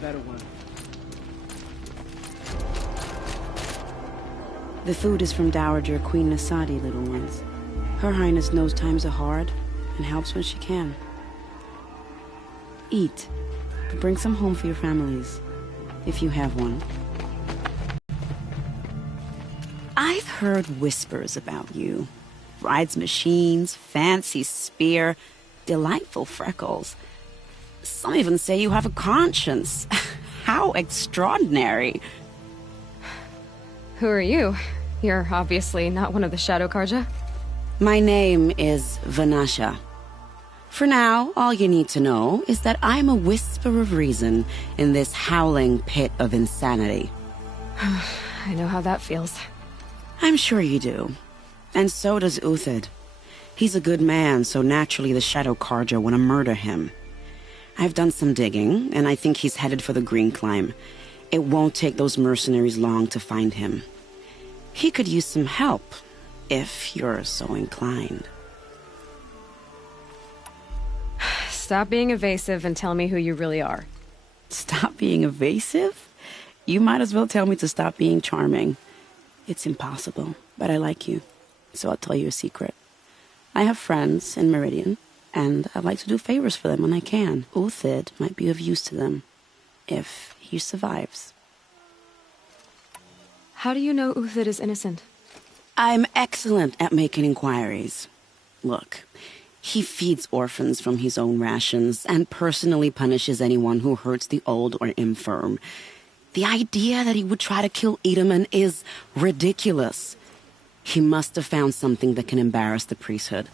better one. The food is from Dowager Queen Nasadi, little ones. Her Highness knows times are hard and helps when she can. Eat, but bring some home for your families, if you have one. I've heard whispers about you. Rides machines, fancy spear, delightful freckles. Some even say you have a conscience. How extraordinary. Who are you? You're obviously not one of the Shadow Carja. My name is Vanasha. For now, all you need to know is that I'm a whisper of reason in this howling pit of insanity. I know how that feels. I'm sure you do. And so does Uthid. He's a good man, so naturally the Shadow Carja want to murder him. I've done some digging, and I think he's headed for the Green Climb. It won't take those mercenaries long to find him. He could use some help, if you're so inclined. Stop being evasive and tell me who you really are. Stop being evasive? You might as well tell me to stop being charming. It's impossible, but I like you, so I'll tell you a secret. I have friends in Meridian, and I like to do favors for them when I can. Uthid might be of use to them, if he survives. How do you know Uthid is innocent? I'm excellent at making inquiries. Look, he feeds orphans from his own rations and personally punishes anyone who hurts the old or infirm. The idea that he would try to kill Edaman is ridiculous. He must have found something that can embarrass the priesthood.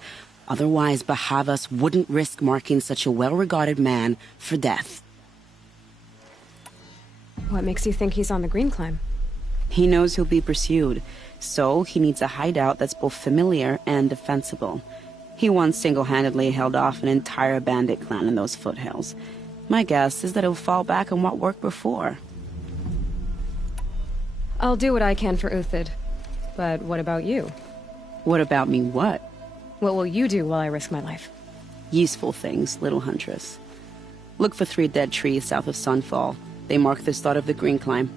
Otherwise, Bahavas wouldn't risk marking such a well-regarded man for death. What makes you think he's on the Green Climb? He knows he'll be pursued, so he needs a hideout that's both familiar and defensible. He once single-handedly held off an entire bandit clan in those foothills. My guess is that he'll fall back on what worked before. I'll do what I can for Uthid. But what about you? What about me what? What will you do while I risk my life? Useful things, little huntress. Look for 3 dead trees south of Sunfall. They mark the start of the Green Climb.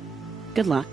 Good luck.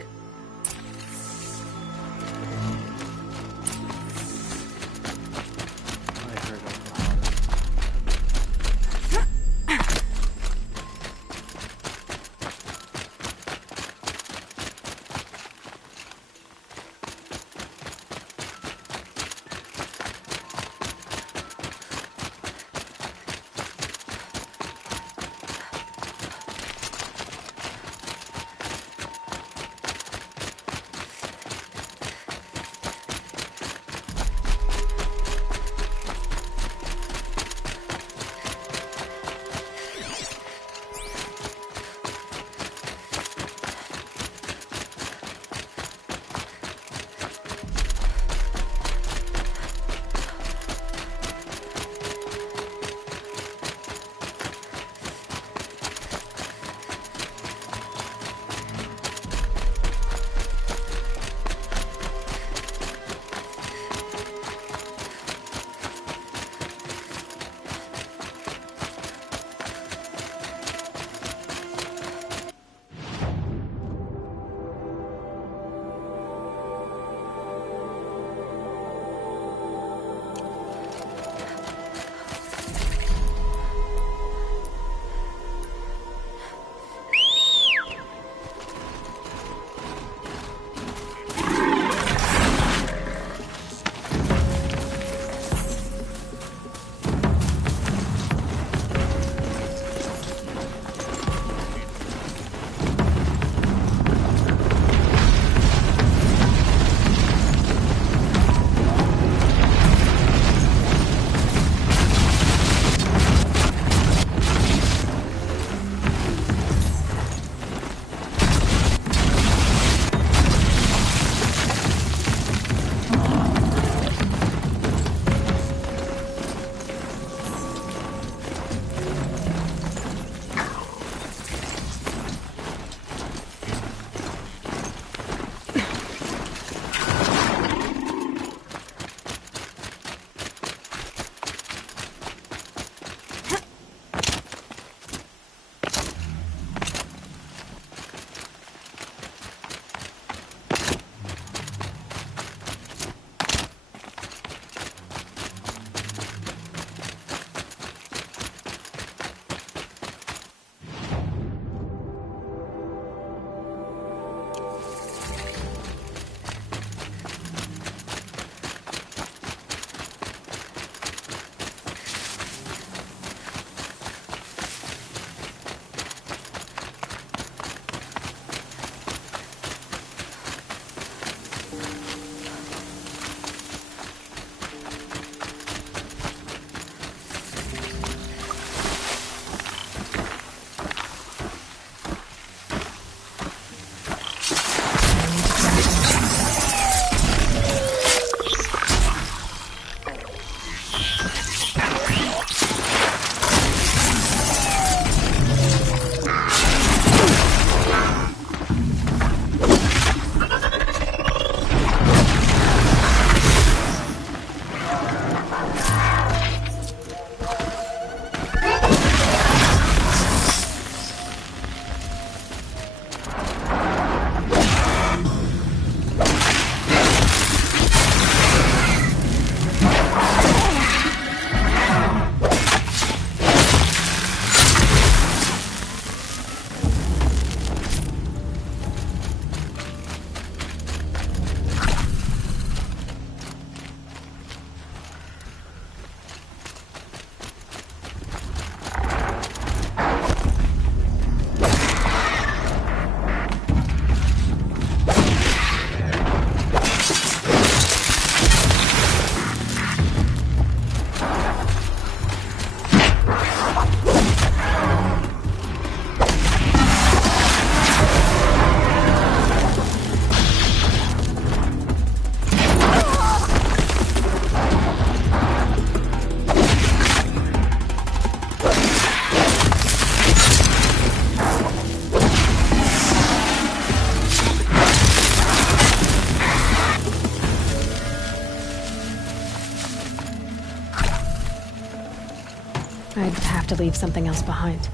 have to leave something else behind.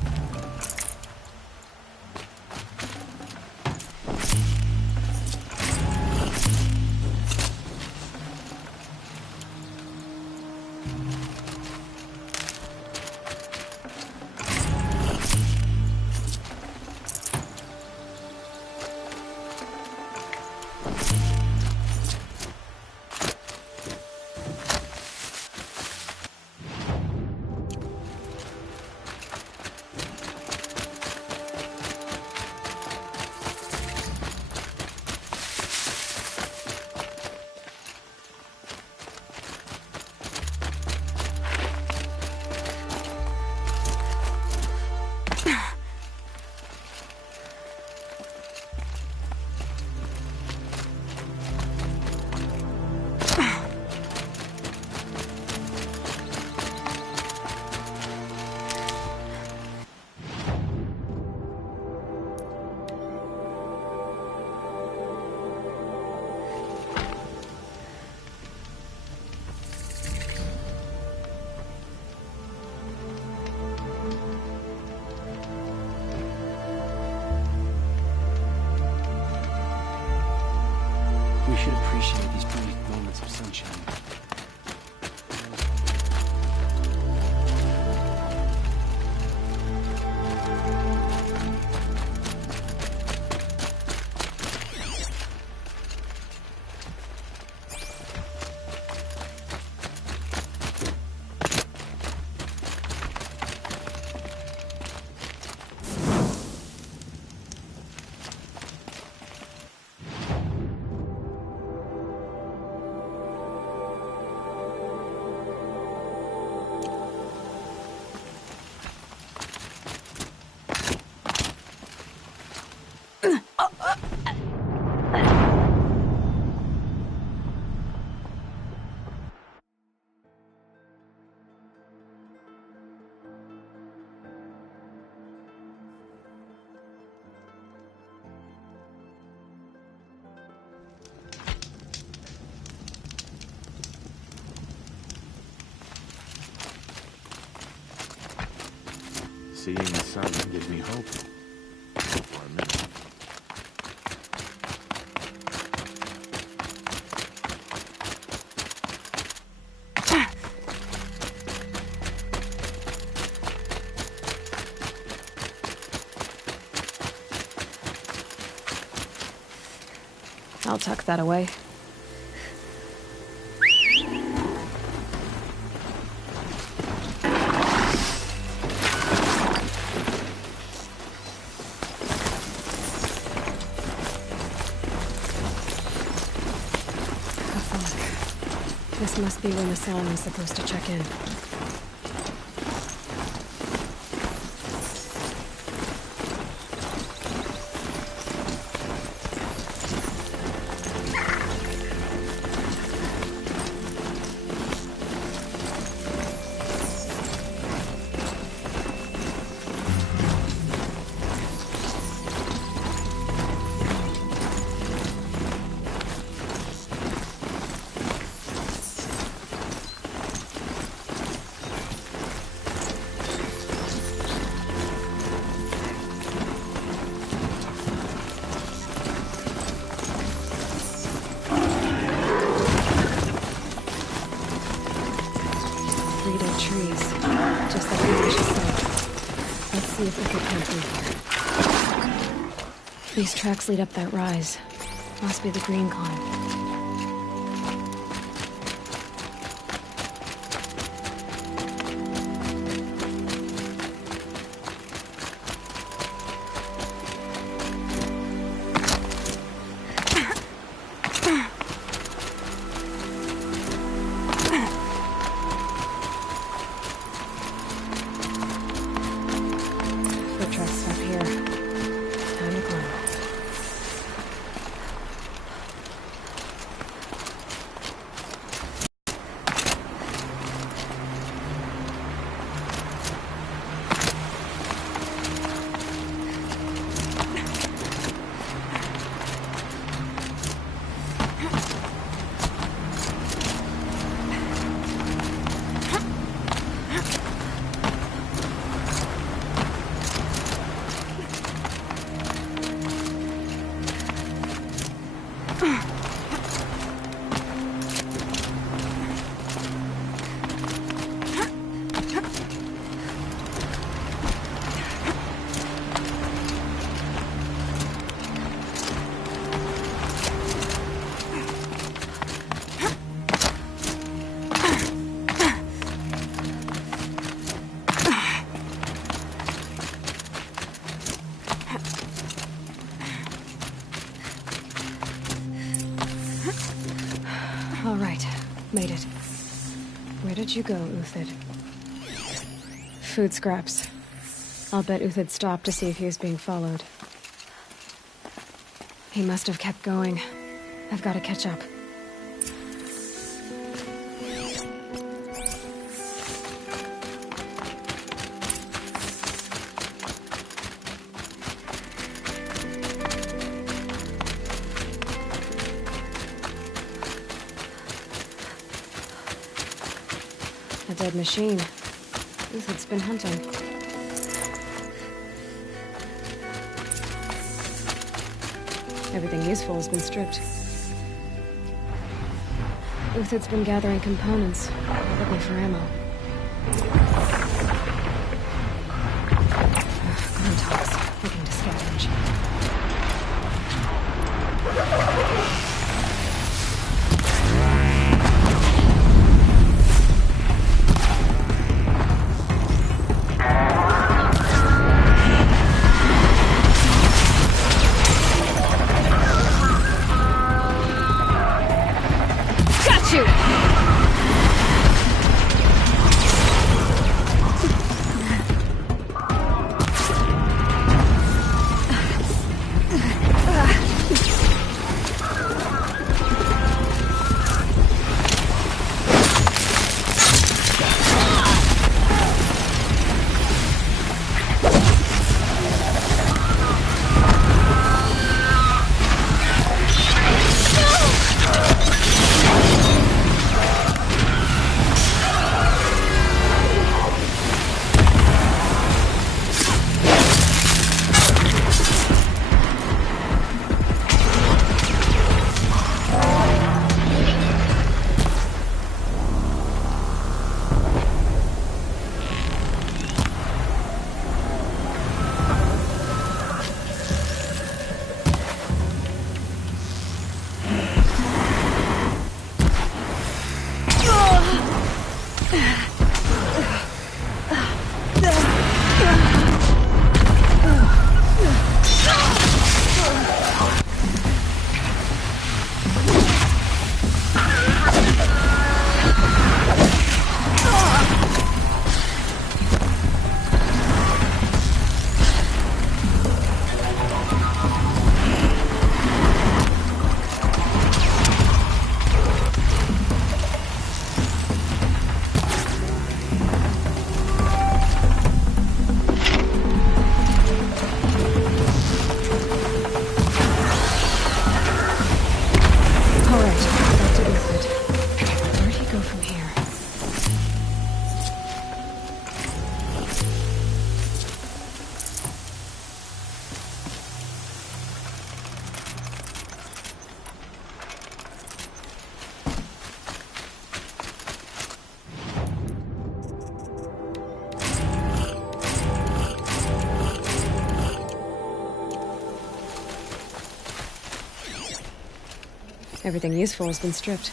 We should appreciate these brief moments of sunshine. Seeing the sun gives me hope. For a minute. I'll tuck that away. This must be when the San was supposed to check in. Trees, just like Alicia said. Let's see if we can come through here. These tracks lead up that rise. Must be the green climb. Made it. Where did you go, Uthid? Food scraps. I'll bet Uthid stopped to see if he was being followed. He must have kept going. I've got to catch up. A dead machine. Uthid's been hunting. Everything useful has been stripped. Uthid's been gathering components, probably for ammo. Gruntox, looking to scavenge. Everything useful has been stripped.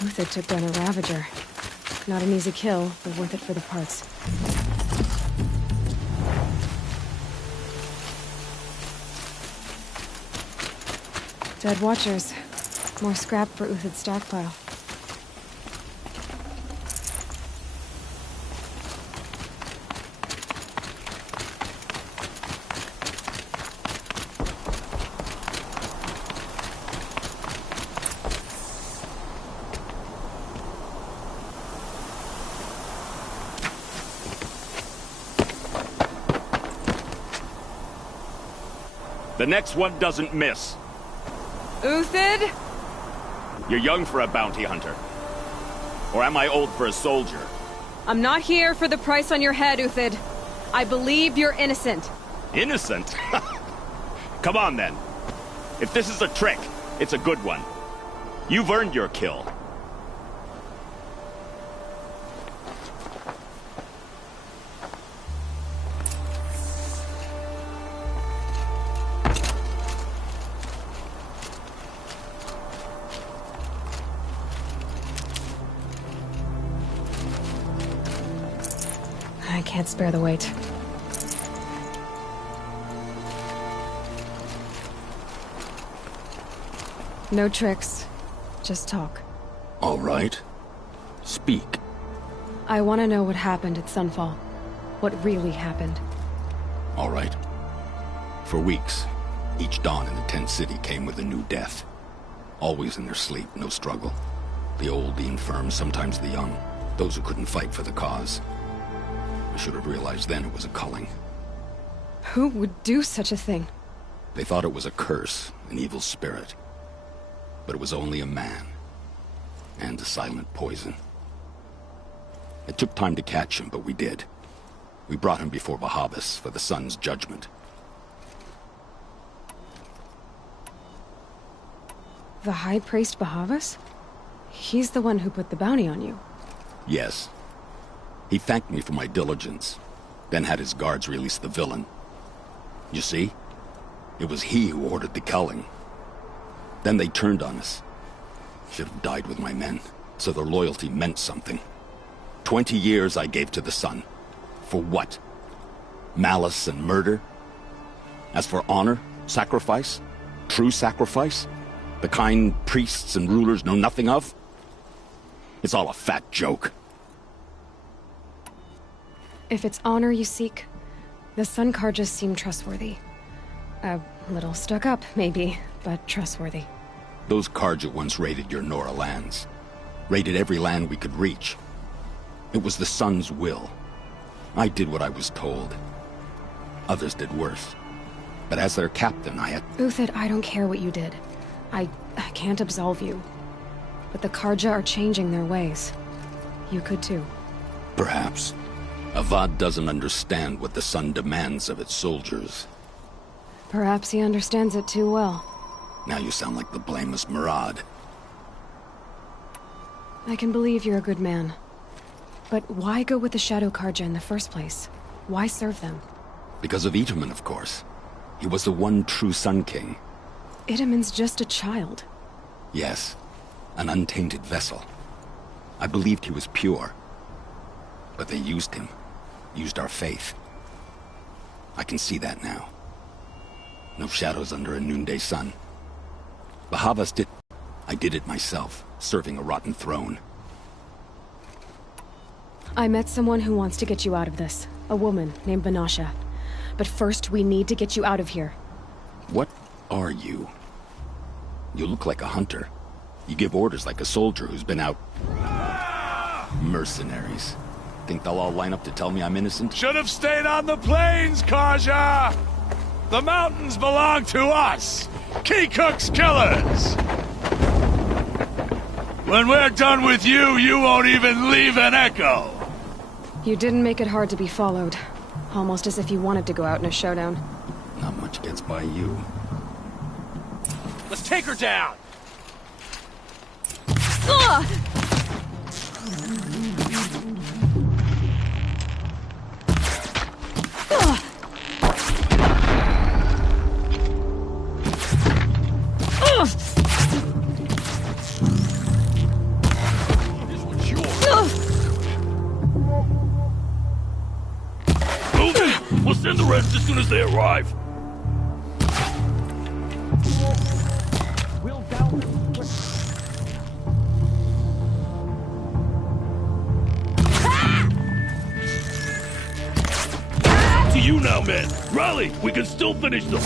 Uthid took down a Ravager. Not an easy kill, but worth it for the parts. Dead Watchers. More scrap for Uthid's stockpile. The next one doesn't miss. Uthid? You're young for a bounty hunter. Or am I old for a soldier? I'm not here for the price on your head, Uthid. I believe you're innocent. Innocent? Come on, then. If this is a trick, it's a good one. You've earned your kill. I can't spare the weight. No tricks. Just talk. All right. Speak. I want to know what happened at Sunfall. What really happened. All right. For weeks, each dawn in the tent city came with a new death. Always in their sleep, no struggle. The old, the infirm, sometimes the young. Those who couldn't fight for the cause. I should have realized then it was a culling. Who would do such a thing? They thought it was a curse, an evil spirit. But it was only a man. And a silent poison. It took time to catch him, but we did. We brought him before Bahavas for the sun's judgment. The High Priest Bahavas? He's the one who put the bounty on you. Yes. He thanked me for my diligence, then had his guards release the villain. You see? It was he who ordered the culling. Then they turned on us. Should have died with my men, so their loyalty meant something. 20 years I gave to the sun. For what? Malice and murder? As for honor, sacrifice, true sacrifice, the kind priests and rulers know nothing of? It's all a fat joke. If it's honor you seek, the Sun Carjas seem trustworthy. A little stuck up, maybe, but trustworthy. Those Carja once raided your Nora lands. Raided every land we could reach. It was the Sun's will. I did what I was told. Others did worse. But as their captain, I had... Uthid, I don't care what you did. I can't absolve you. But the Carja are changing their ways. You could too. Perhaps. Avad doesn't understand what the Sun demands of its soldiers. Perhaps he understands it too well. Now you sound like the blameless Murad. I can believe you're a good man. But why go with the Shadow Carja in the first place? Why serve them? Because of Itamen, of course. He was the one true Sun King. Itamen's just a child. Yes. An untainted vessel. I believed he was pure. But they used him. Used our faith. I can see that now. No shadows under a noonday sun. Bahavas did... I did it myself, serving a rotten throne. I met someone who wants to get you out of this. A woman named Banasha. But first, we need to get you out of here. What are you? You look like a hunter. You give orders like a soldier who's been out... Mercenaries. Think they'll all line up to tell me I'm innocent? Should have stayed on the plains, Carja! The mountains belong to us! Keecook's killers! When we're done with you, you won't even leave an echo! You didn't make it hard to be followed. Almost as if you wanted to go out in a showdown. Not much gets by you. Let's take her down! We'll send the rest as soon as they arrive. We'll down them. To you now, men. Rally, we can still finish them.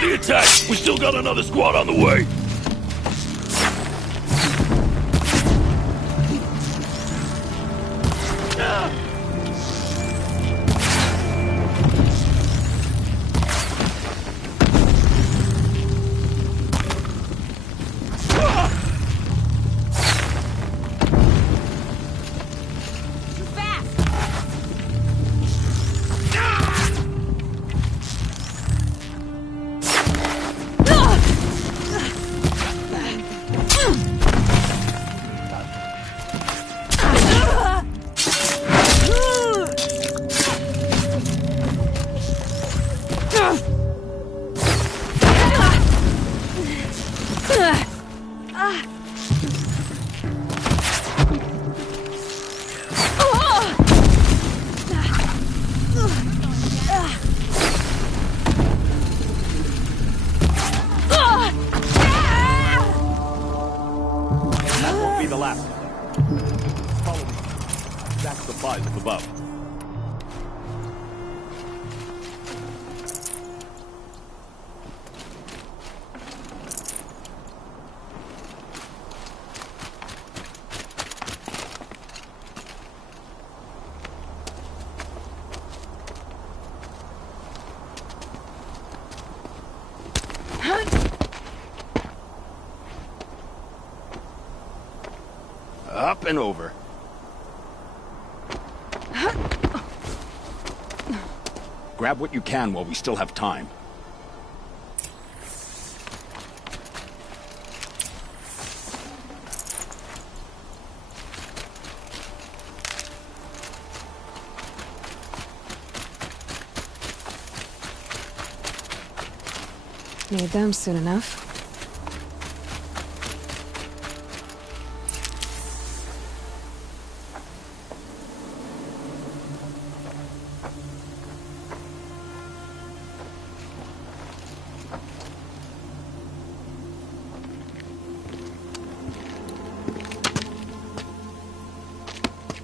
The attack! We still got another squad on the way! above. Up and over. Grab what you can while we still have time. Need them soon enough.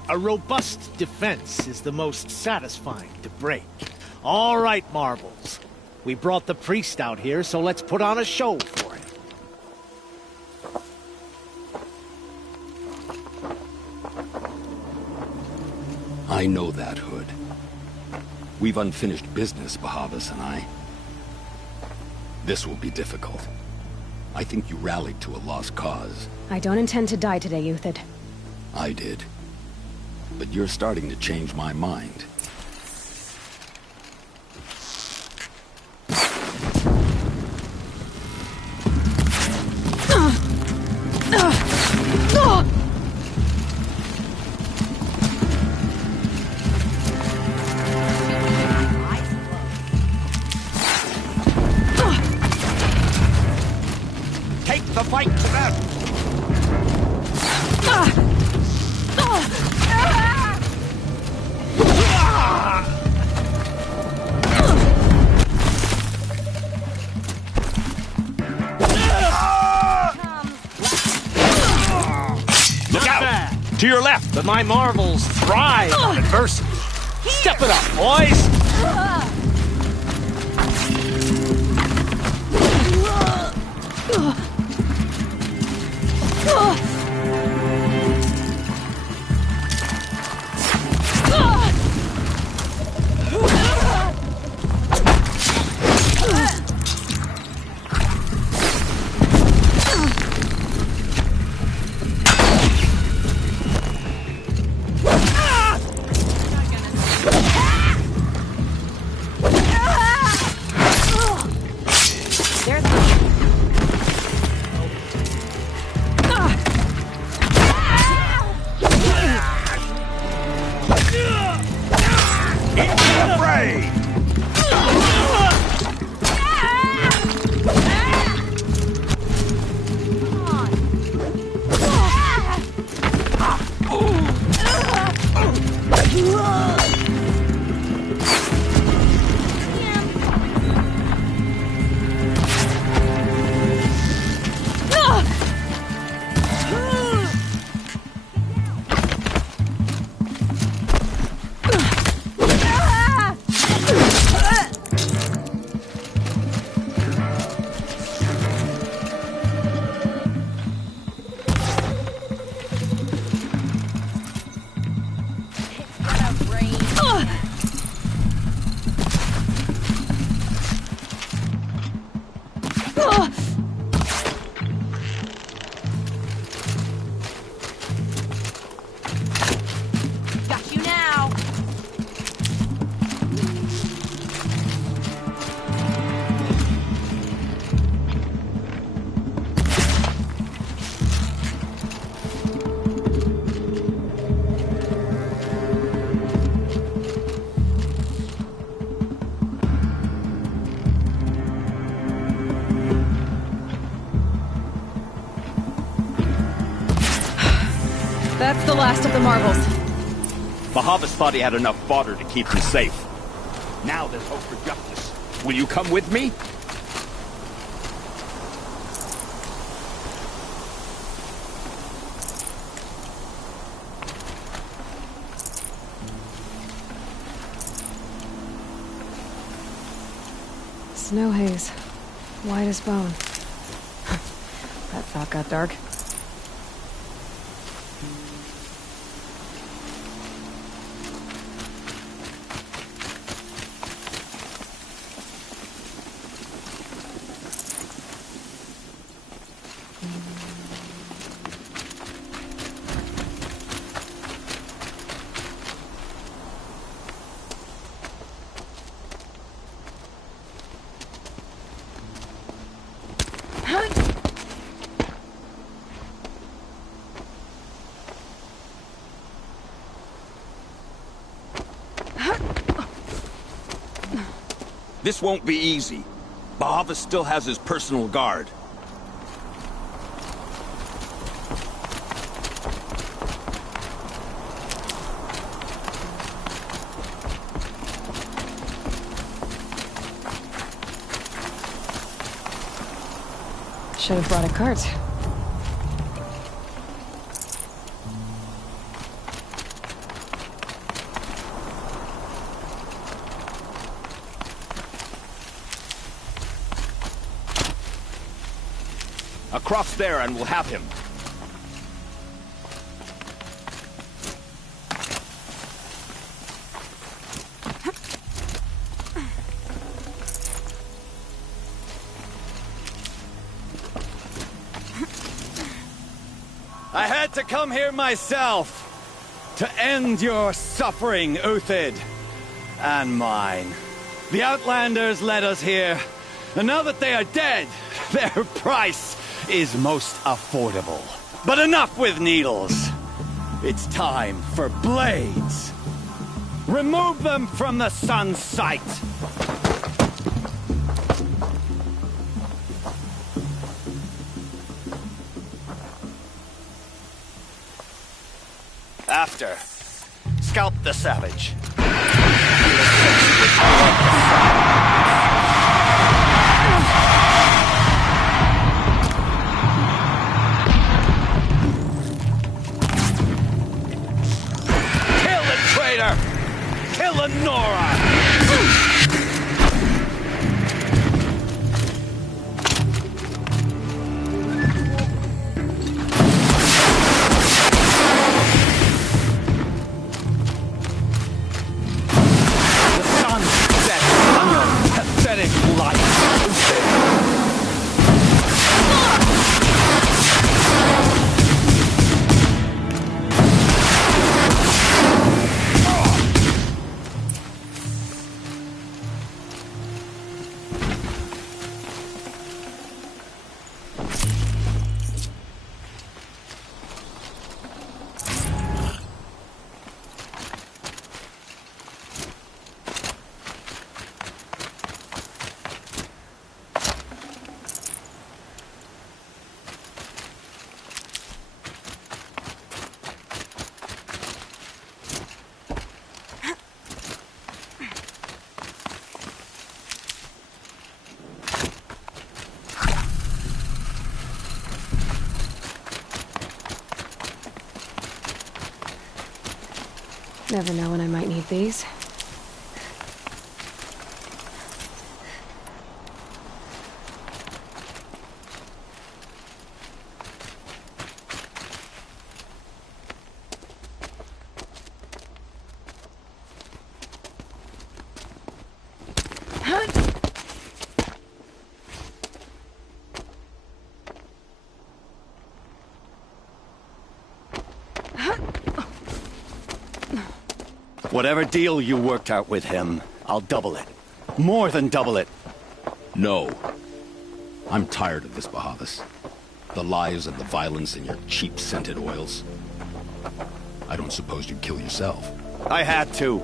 A robust defense is the most satisfying to break. All right, Marbles. We brought the priest out here, so let's put on a show for him. I know that, Hood. We've unfinished business, Bahavas and I. This will be difficult. I think you rallied to a lost cause. I don't intend to die today, Euthyd. I did. But you're starting to change my mind. Take the fight to them! Look out! To your left! But my Marbles thrive on adversity. Step it up, boys! Got you now. That's the last of the Marbles. Bahavas thought he had enough fodder to keep him safe. Now there's hope for justice. Will you come with me? Snow haze. White as bone. That thought got dark. This won't be easy. Bahavas still has his personal guard. Should have brought a cart. Across there and we'll have him. I had to come here myself to end your suffering, Uthid, and mine. The Outlanders led us here, and now that they are dead, their price is most affordable. But enough with needles. It's time for blades. Remove them from the sun's sight. After, scalp the savage. Kill the traitor! Kill the Nora! Never know when I might need these. Whatever deal you worked out with him, I'll double it. More than double it. No. I'm tired of this, Bahavas. The lies and the violence and your cheap scented oils. I don't suppose you'd kill yourself. I had to.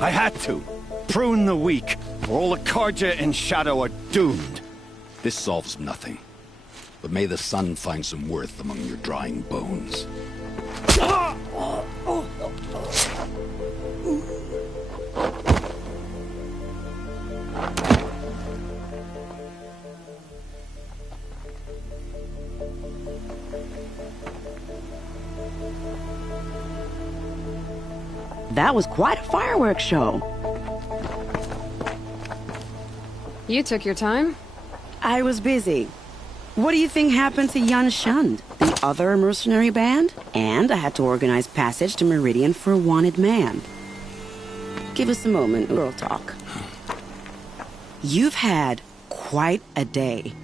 I had to. Prune the weak, or all the Carja in Shadow are doomed. This solves nothing. But may the sun find some worth among your drying bones. That was quite a fireworks show. You took your time. I was busy. What do you think happened to Yan Shund, the other mercenary band? And I had to organize passage to Meridian for a wanted man. Give us a moment, we'll talk. You've had quite a day.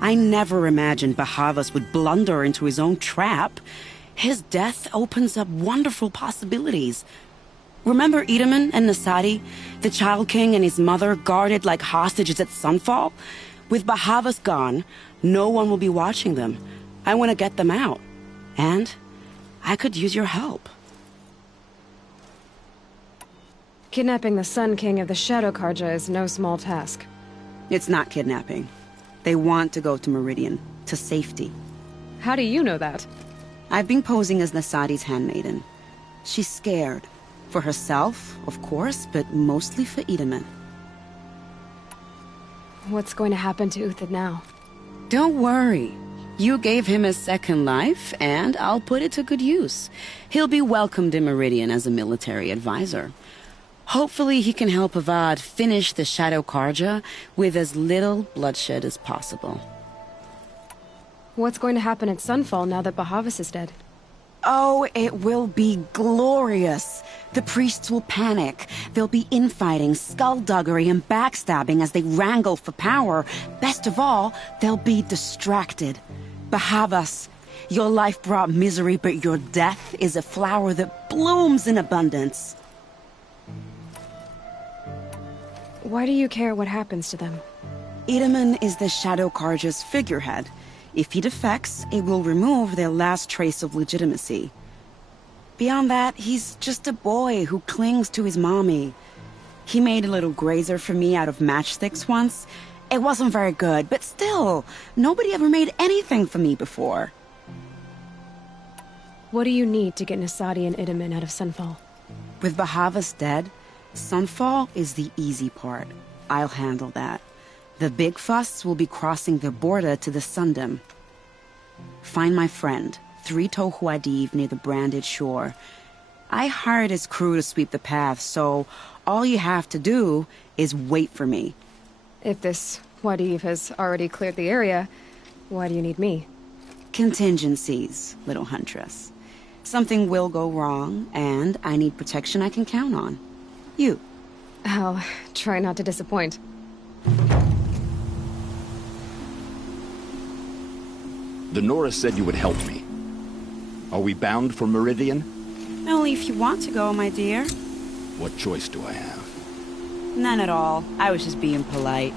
I never imagined Bahavas would blunder into his own trap. His death opens up wonderful possibilities. Remember Itamen and Nasadi, the Child King and his mother guarded like hostages at Sunfall? With Bahavas gone, no one will be watching them. I want to get them out. And I could use your help. Kidnapping the Sun King of the Shadow Karja is no small task. It's not kidnapping. They want to go to Meridian, to safety. How do you know that? I've been posing as Nasadi's handmaiden. She's scared. For herself, of course, but mostly for Itamen. What's going to happen to Uthid now? Don't worry. You gave him a second life, and I'll put it to good use. He'll be welcomed in Meridian as a military advisor. Hopefully he can help Avad finish the Shadow Karja with as little bloodshed as possible. What's going to happen at Sunfall now that Bahavas is dead? Oh, it will be glorious. The priests will panic. There'll be infighting, skullduggery, and backstabbing as they wrangle for power. Best of all, they'll be distracted. Bahavas, your life brought misery, but your death is a flower that blooms in abundance. Why do you care what happens to them? Itamen is the Shadow Karja's figurehead. If he defects, it will remove their last trace of legitimacy. Beyond that, he's just a boy who clings to his mommy. He made a little grazer for me out of matchsticks once. It wasn't very good, but still, nobody ever made anything for me before. What do you need to get Nasadi and Itamen out of Sunfall? With Bahavas dead, Sunfall is the easy part. I'll handle that. The big fuss will be crossing the border to the Sundom. Find my friend, 3 Tohuadiv near the Branded Shore. I hired his crew to sweep the path, so all you have to do is wait for me. If this Wadiv has already cleared the area, why do you need me? Contingencies, little huntress. Something will go wrong, and I need protection I can count on. You. I'll try not to disappoint. The Nora said you would help me. Are we bound for Meridian? Only if you want to go, my dear. What choice do I have? None at all. I was just being polite.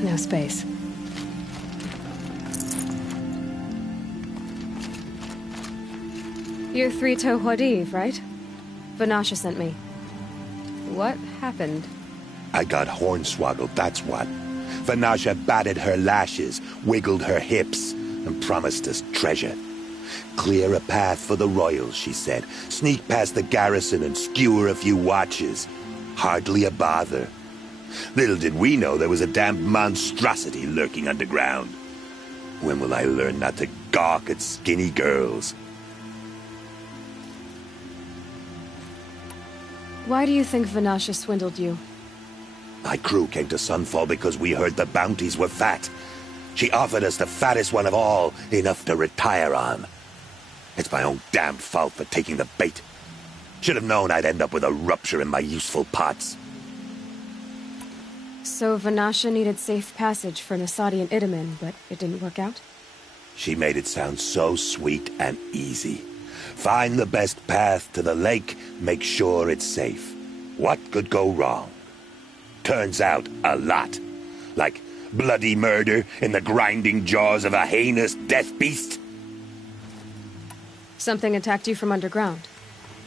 No space. You're 3 Tohuadiv, right? Vanasha sent me. What happened? I got hornswoggled, that's what. Vanasha batted her lashes, wiggled her hips, and promised us treasure. Clear a path for the royals, she said. Sneak past the garrison and skewer a few watches. Hardly a bother. Little did we know there was a damned monstrosity lurking underground. When will I learn not to gawk at skinny girls? Why do you think Vanasha swindled you? My crew came to Sunfall because we heard the bounties were fat. She offered us the fattest one of all, enough to retire on. It's my own damn fault for taking the bait. Should have known I'd end up with a rupture in my useful parts. So Vanasha needed safe passage for Nasadi and Itamen, but it didn't work out? She made it sound so sweet and easy. Find the best path to the lake, make sure it's safe. What could go wrong? Turns out, a lot. Like bloody murder in the grinding jaws of a heinous death beast. Something attacked you from underground.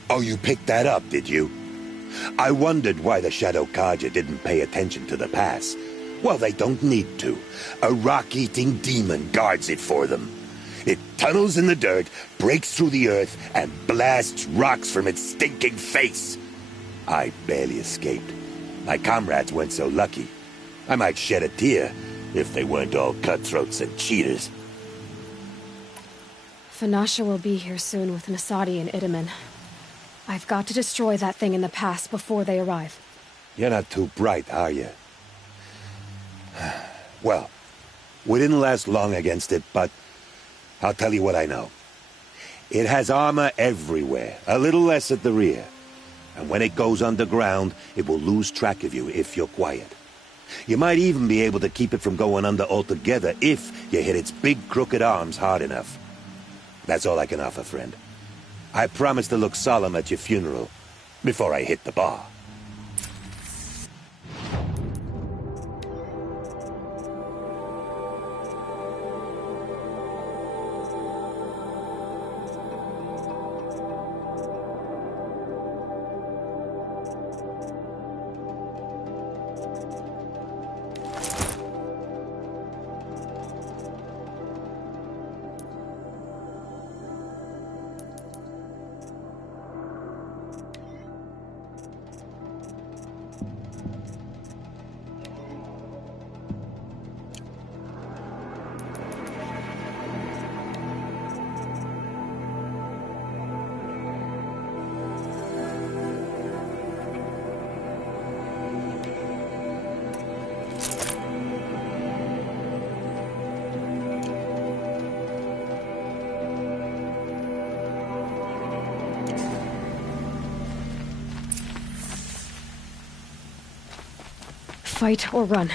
Oh, you picked that up, did you? I wondered why the Shadow Carja didn't pay attention to the pass. Well, they don't need to. A rock-eating demon guards it for them. It tunnels in the dirt, breaks through the earth, and blasts rocks from its stinking face. I barely escaped. My comrades weren't so lucky. I might shed a tear if they weren't all cutthroats and cheaters. Vanasha will be here soon with Nasadi and Itamen. I've got to destroy that thing in the pass before they arrive. You're not too bright, are you? Well, we didn't last long against it, but I'll tell you what I know. It has armor everywhere, a little less at the rear. And when it goes underground, it will lose track of you if you're quiet. You might even be able to keep it from going under altogether if you hit its big crooked arms hard enough. That's all I can offer, friend. I promise to look solemn at your funeral before I hit the bar. Fight or run.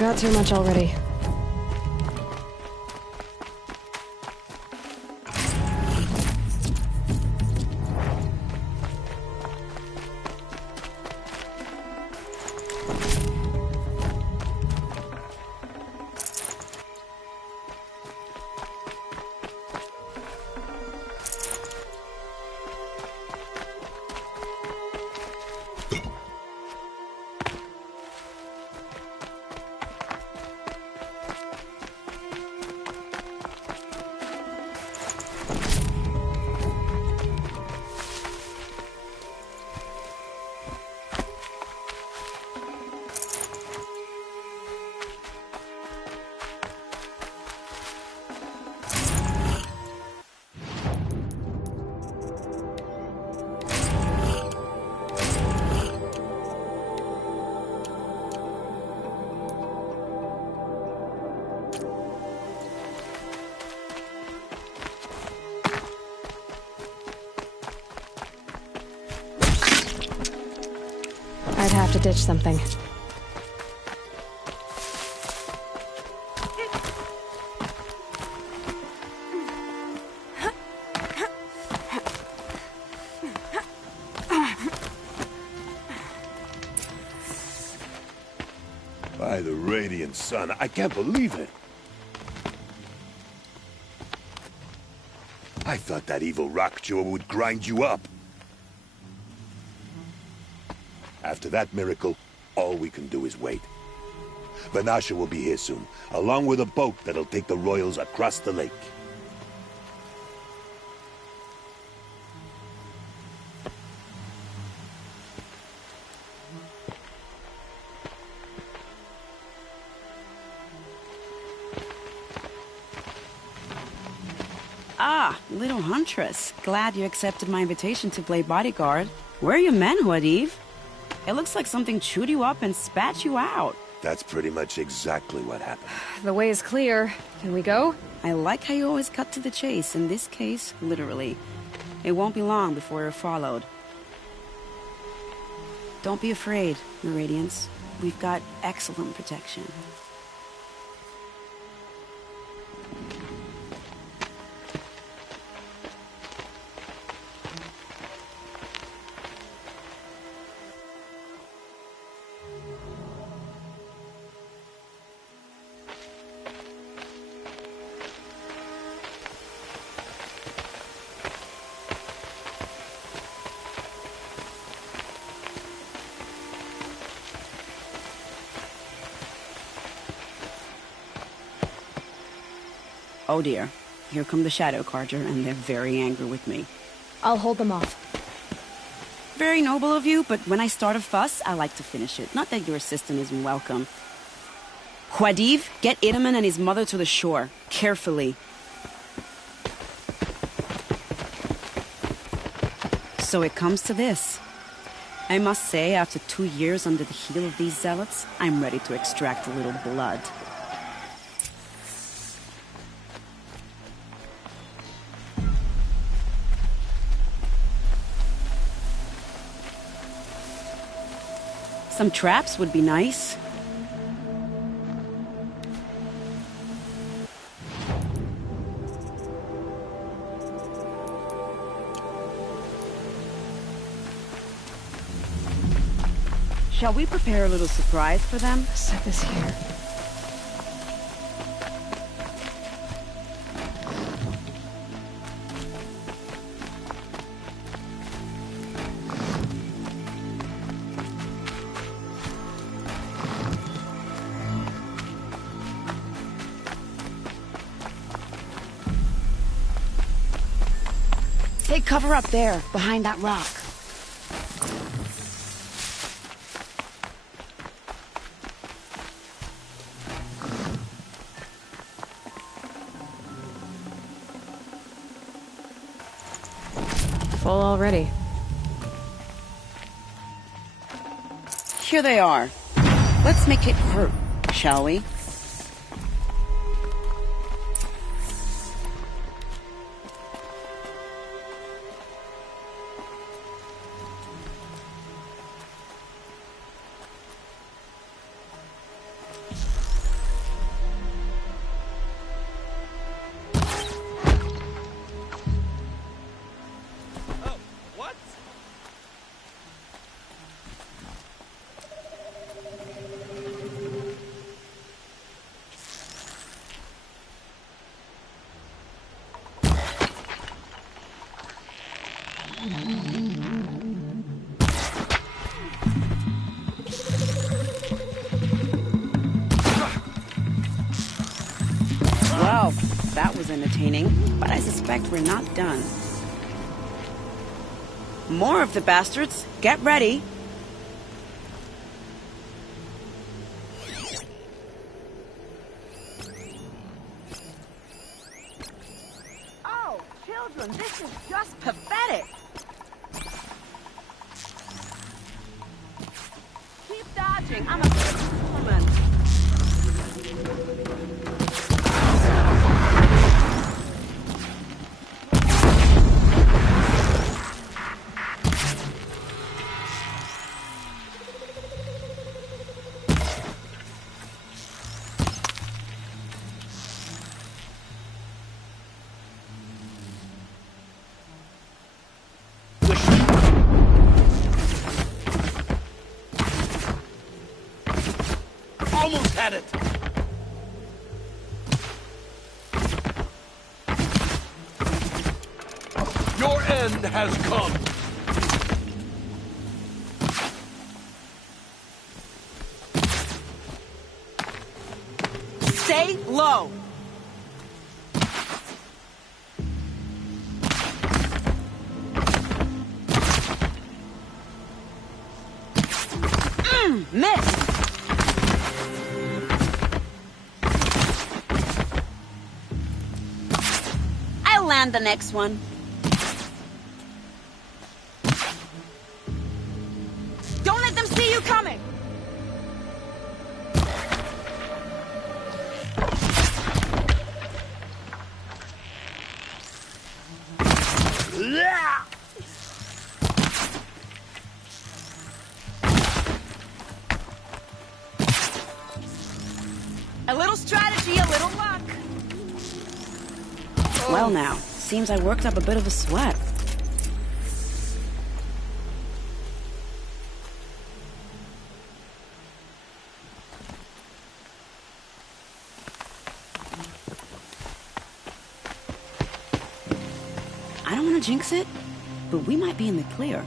got too much already. I'd have to ditch something. By the radiant sun, I can't believe it. I thought that evil rock jaw would grind you up. After that miracle, all we can do is wait. Vanasha will be here soon, along with a boat that'll take the royals across the lake. Ah, little huntress. Glad you accepted my invitation to play bodyguard. Where are your men, Huadiv? It looks like something chewed you up and spat you out. That's pretty much exactly what happened. The way is clear. Can we go? I like how you always cut to the chase. In this case, literally. It won't be long before we're followed. Don't be afraid, Meridians. We've got excellent protection. Oh dear, here come the Shadow Carja, and they're very angry with me. I'll hold them off. Very noble of you, but when I start a fuss, I like to finish it. Not that your assistant isn't welcome. Huadiv, get Itamen and his mother to the shore. Carefully. So it comes to this. I must say, after 2 years under the heel of these zealots, I'm ready to extract a little blood. Some traps would be nice. Shall we prepare a little surprise for them? Set this here. Take cover up there, behind that rock. Full already. Here they are. Let's make it hurt, shall we? That was entertaining, but I suspect we're not done. More of the bastards. Get ready. Oh, children, this is just pathetic. Keep dodging. I'm a good woman. Almost had it! Your end has come! Stay low. Miss. I'll land the next one. Don't let them see you coming. A little strategy, a little luck. Well now, seems I worked up a bit of a sweat. I don't want to jinx it, but we might be in the clear.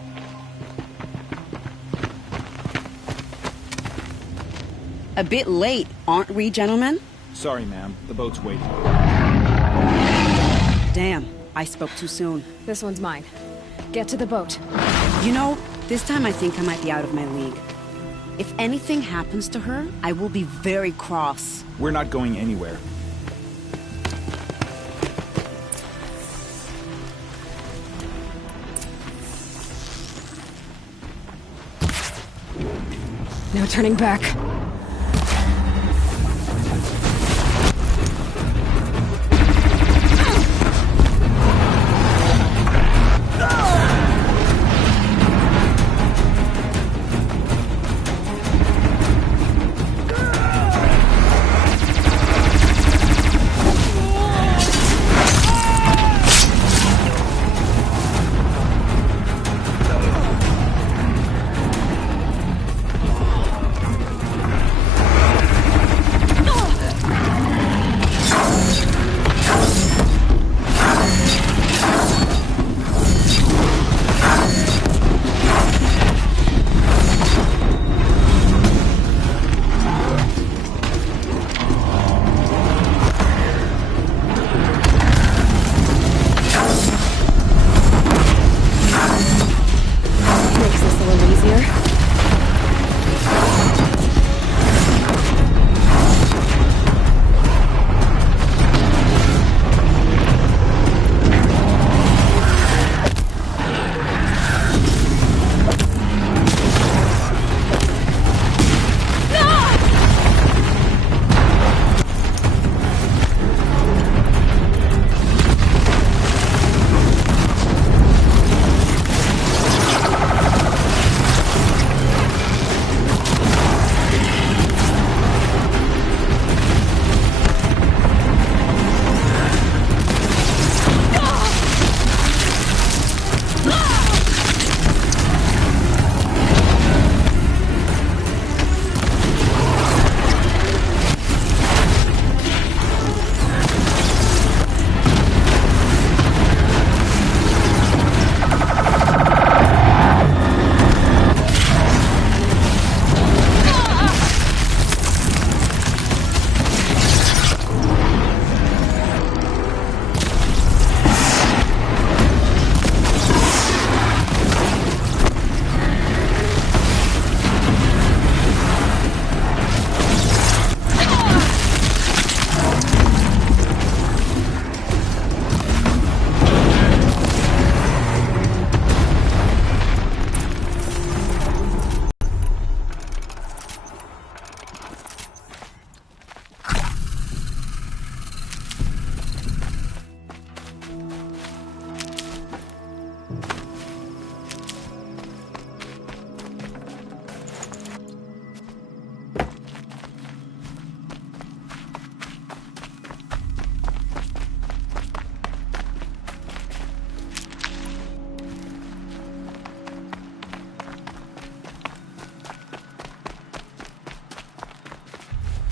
A bit late, aren't we, gentlemen? Sorry, ma'am. The boat's waiting. Damn, I spoke too soon. This one's mine. Get to the boat. You know, this time I think I might be out of my league. If anything happens to her, I will be very cross. We're not going anywhere. No turning back.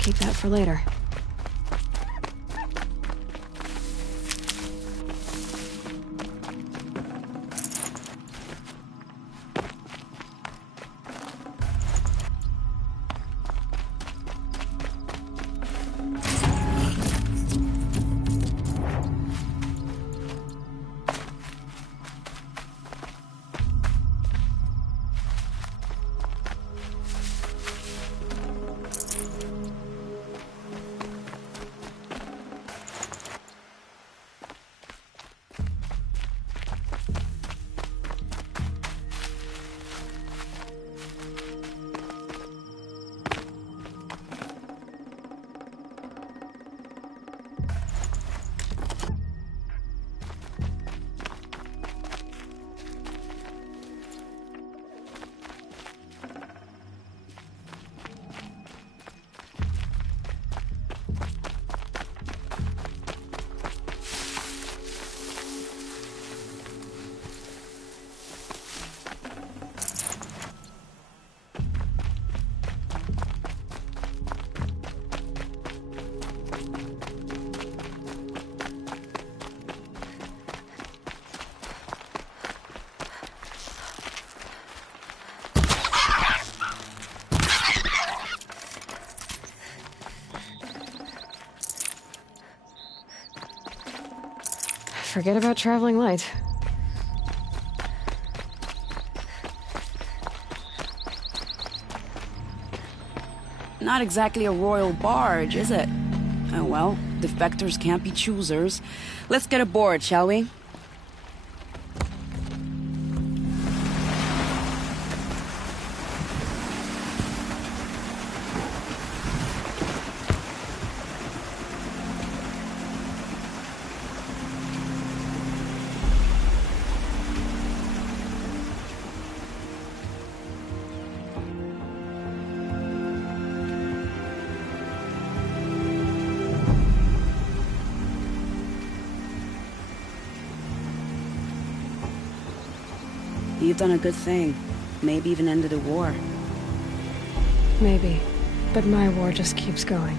Keep that for later. Forget about traveling light. Not exactly a royal barge, is it? Oh well, defectors can't be choosers. Let's get aboard, shall we? You've done a good thing. Maybe even ended a war. Maybe. But my war just keeps going.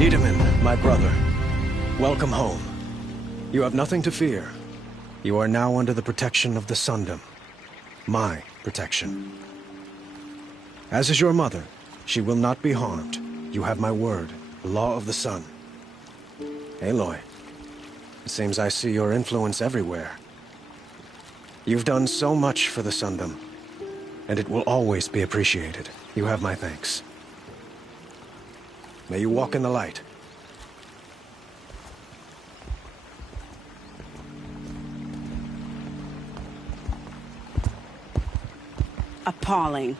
Itamen, my brother, welcome home. You have nothing to fear. You are now under the protection of the Sundom. My protection. As is your mother, she will not be harmed. You have my word, the law of the sun. Aloy, it seems I see your influence everywhere. You've done so much for the Sundom, and it will always be appreciated. You have my thanks. May you walk in the light. Appalling.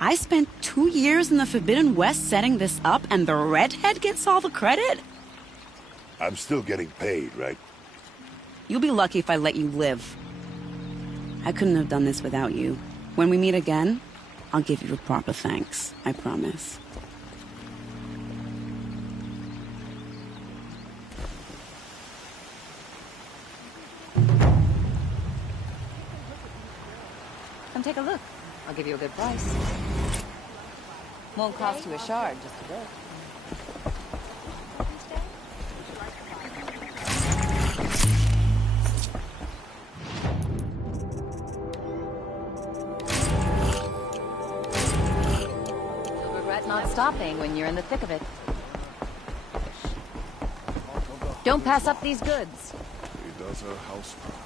I spent 2 years in the Forbidden West setting this up, and the redhead gets all the credit? I'm still getting paid, right? You'll be lucky if I let you live. I couldn't have done this without you. When we meet again, I'll give you a proper thanks. I promise. Come take a look. I'll give you a good price. Won't cost you a shard, just a bit. It's not stopping when you're in the thick of it. Don't pass up these goods. He does her house proud.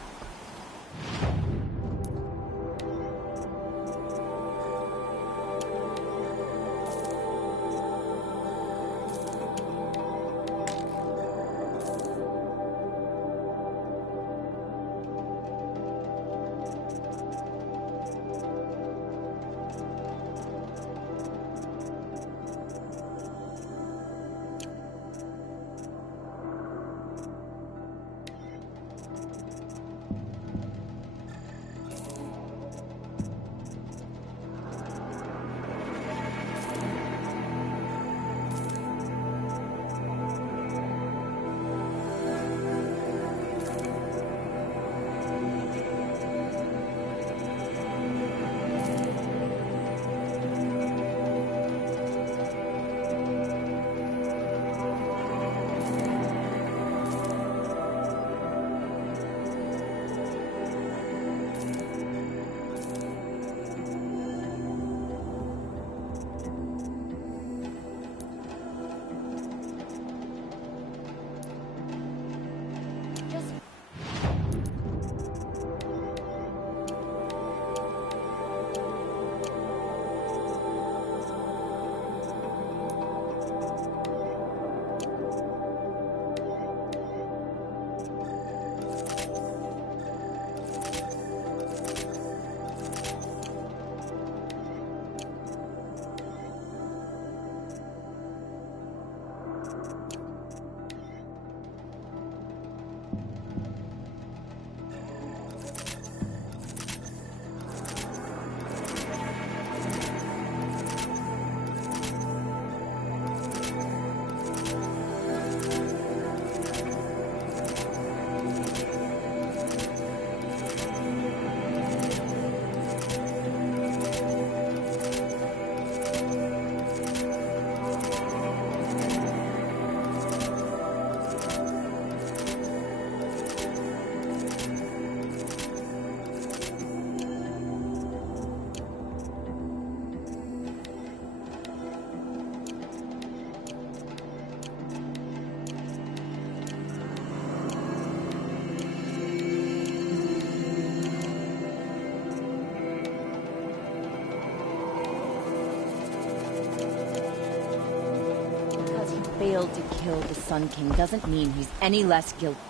Failed to kill the Sun King doesn't mean he's any less guilty.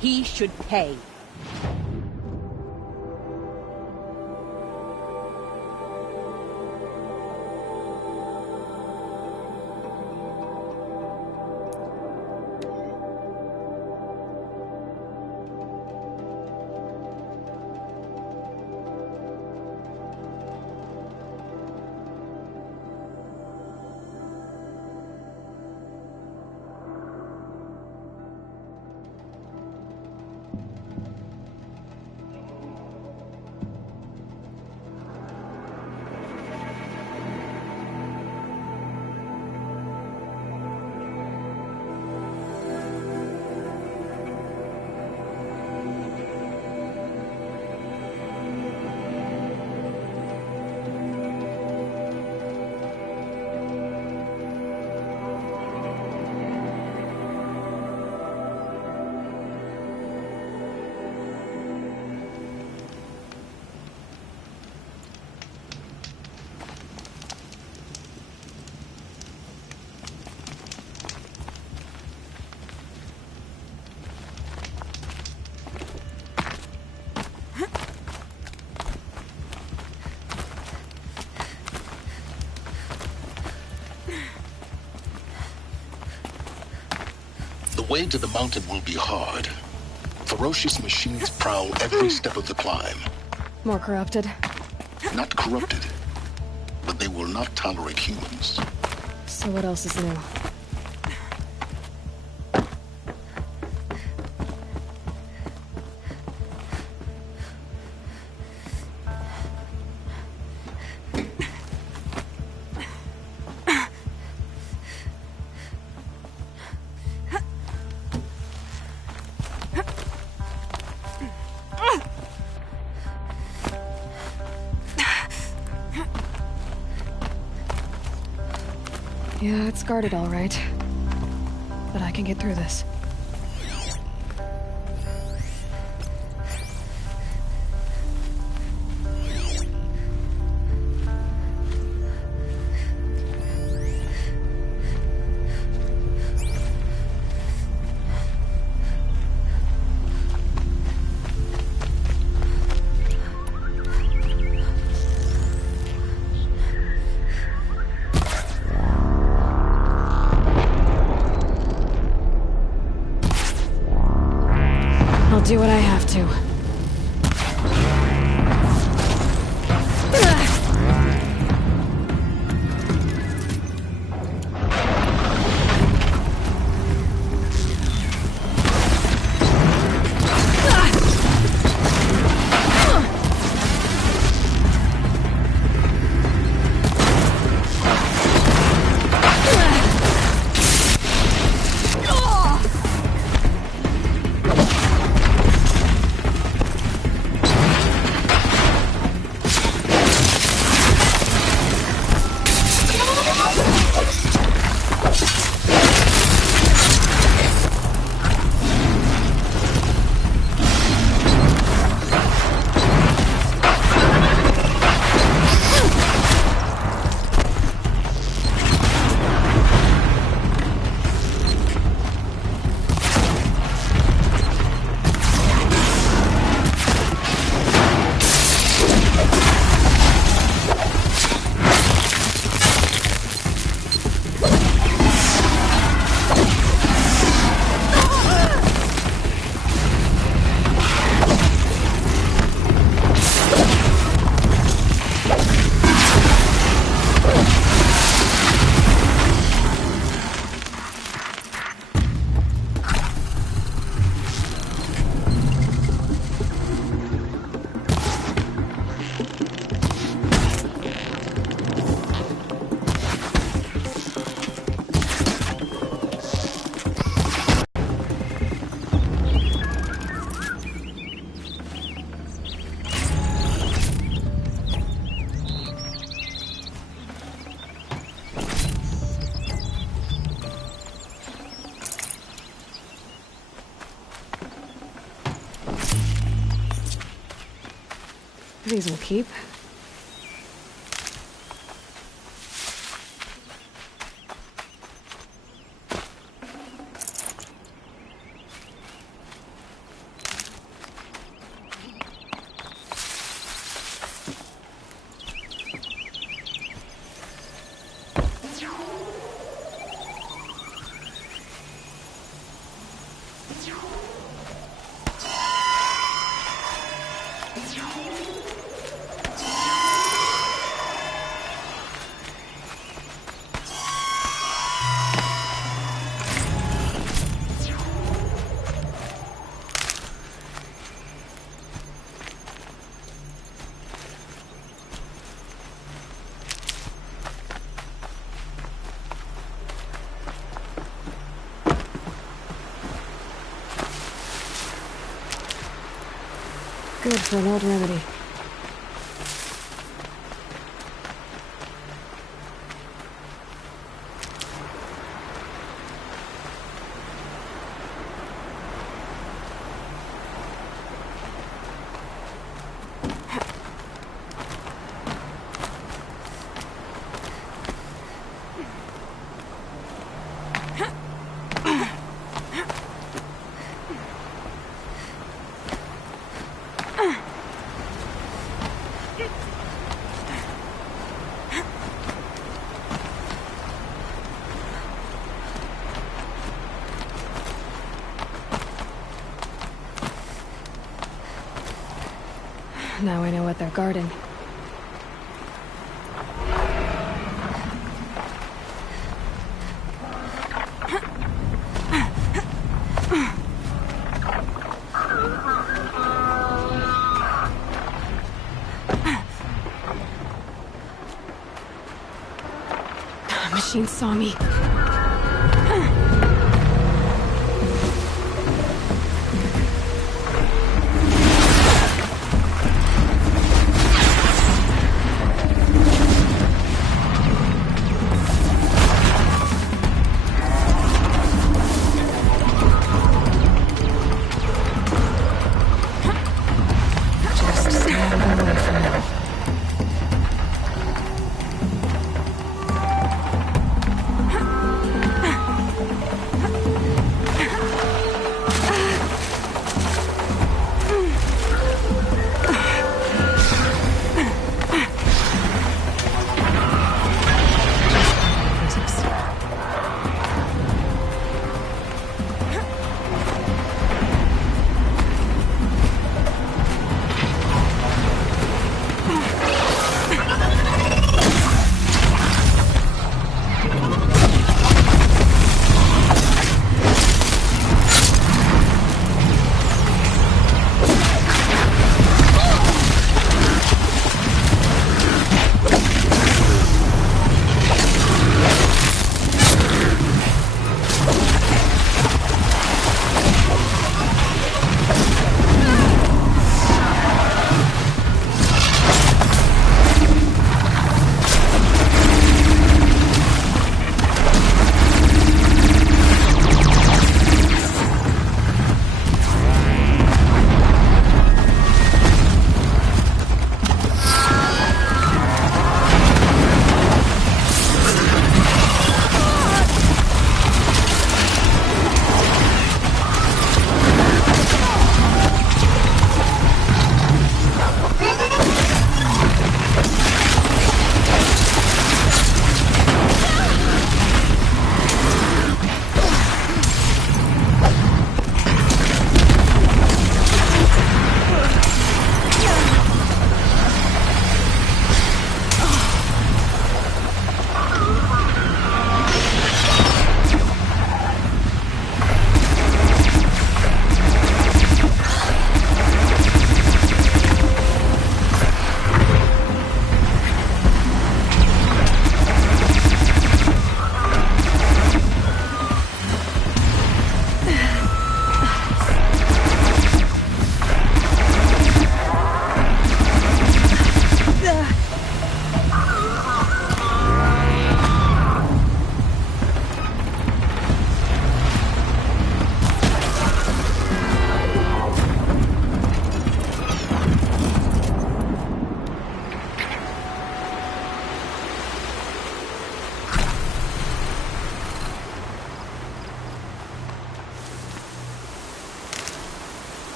He should pay. The way to the mountain will be hard. Ferocious machines prowl every step of the climb. More corrupted. Not corrupted, but they will not tolerate humans. So what else is new? Yeah, it's guarded all right. But I can get through this. I'll do what I have to. These will keep. Good for an old remedy. Now I know what they're guarding. Machine saw me.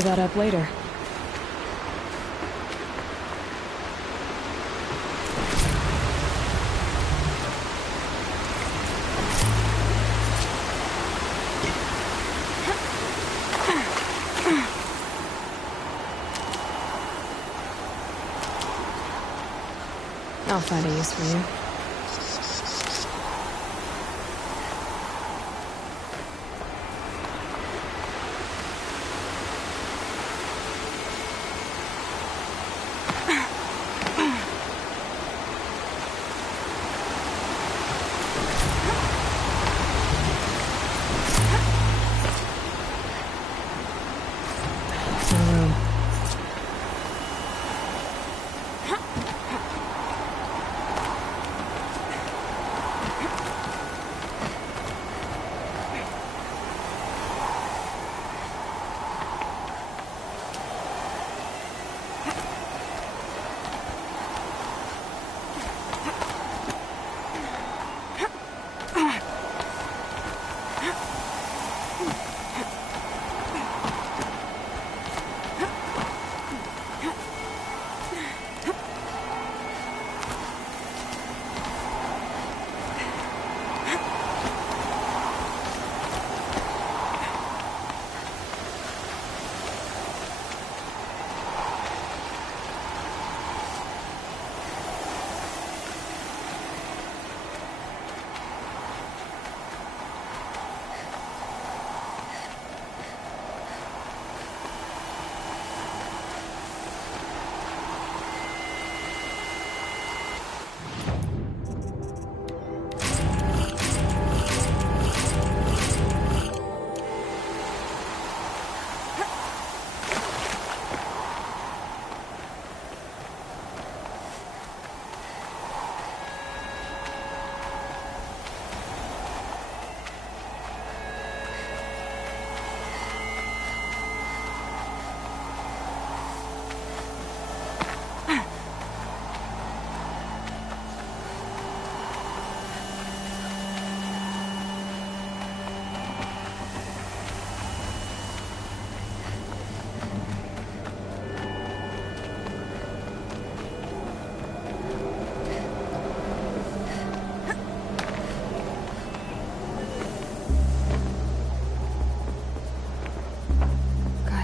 clear that up later. I'll find a use for you.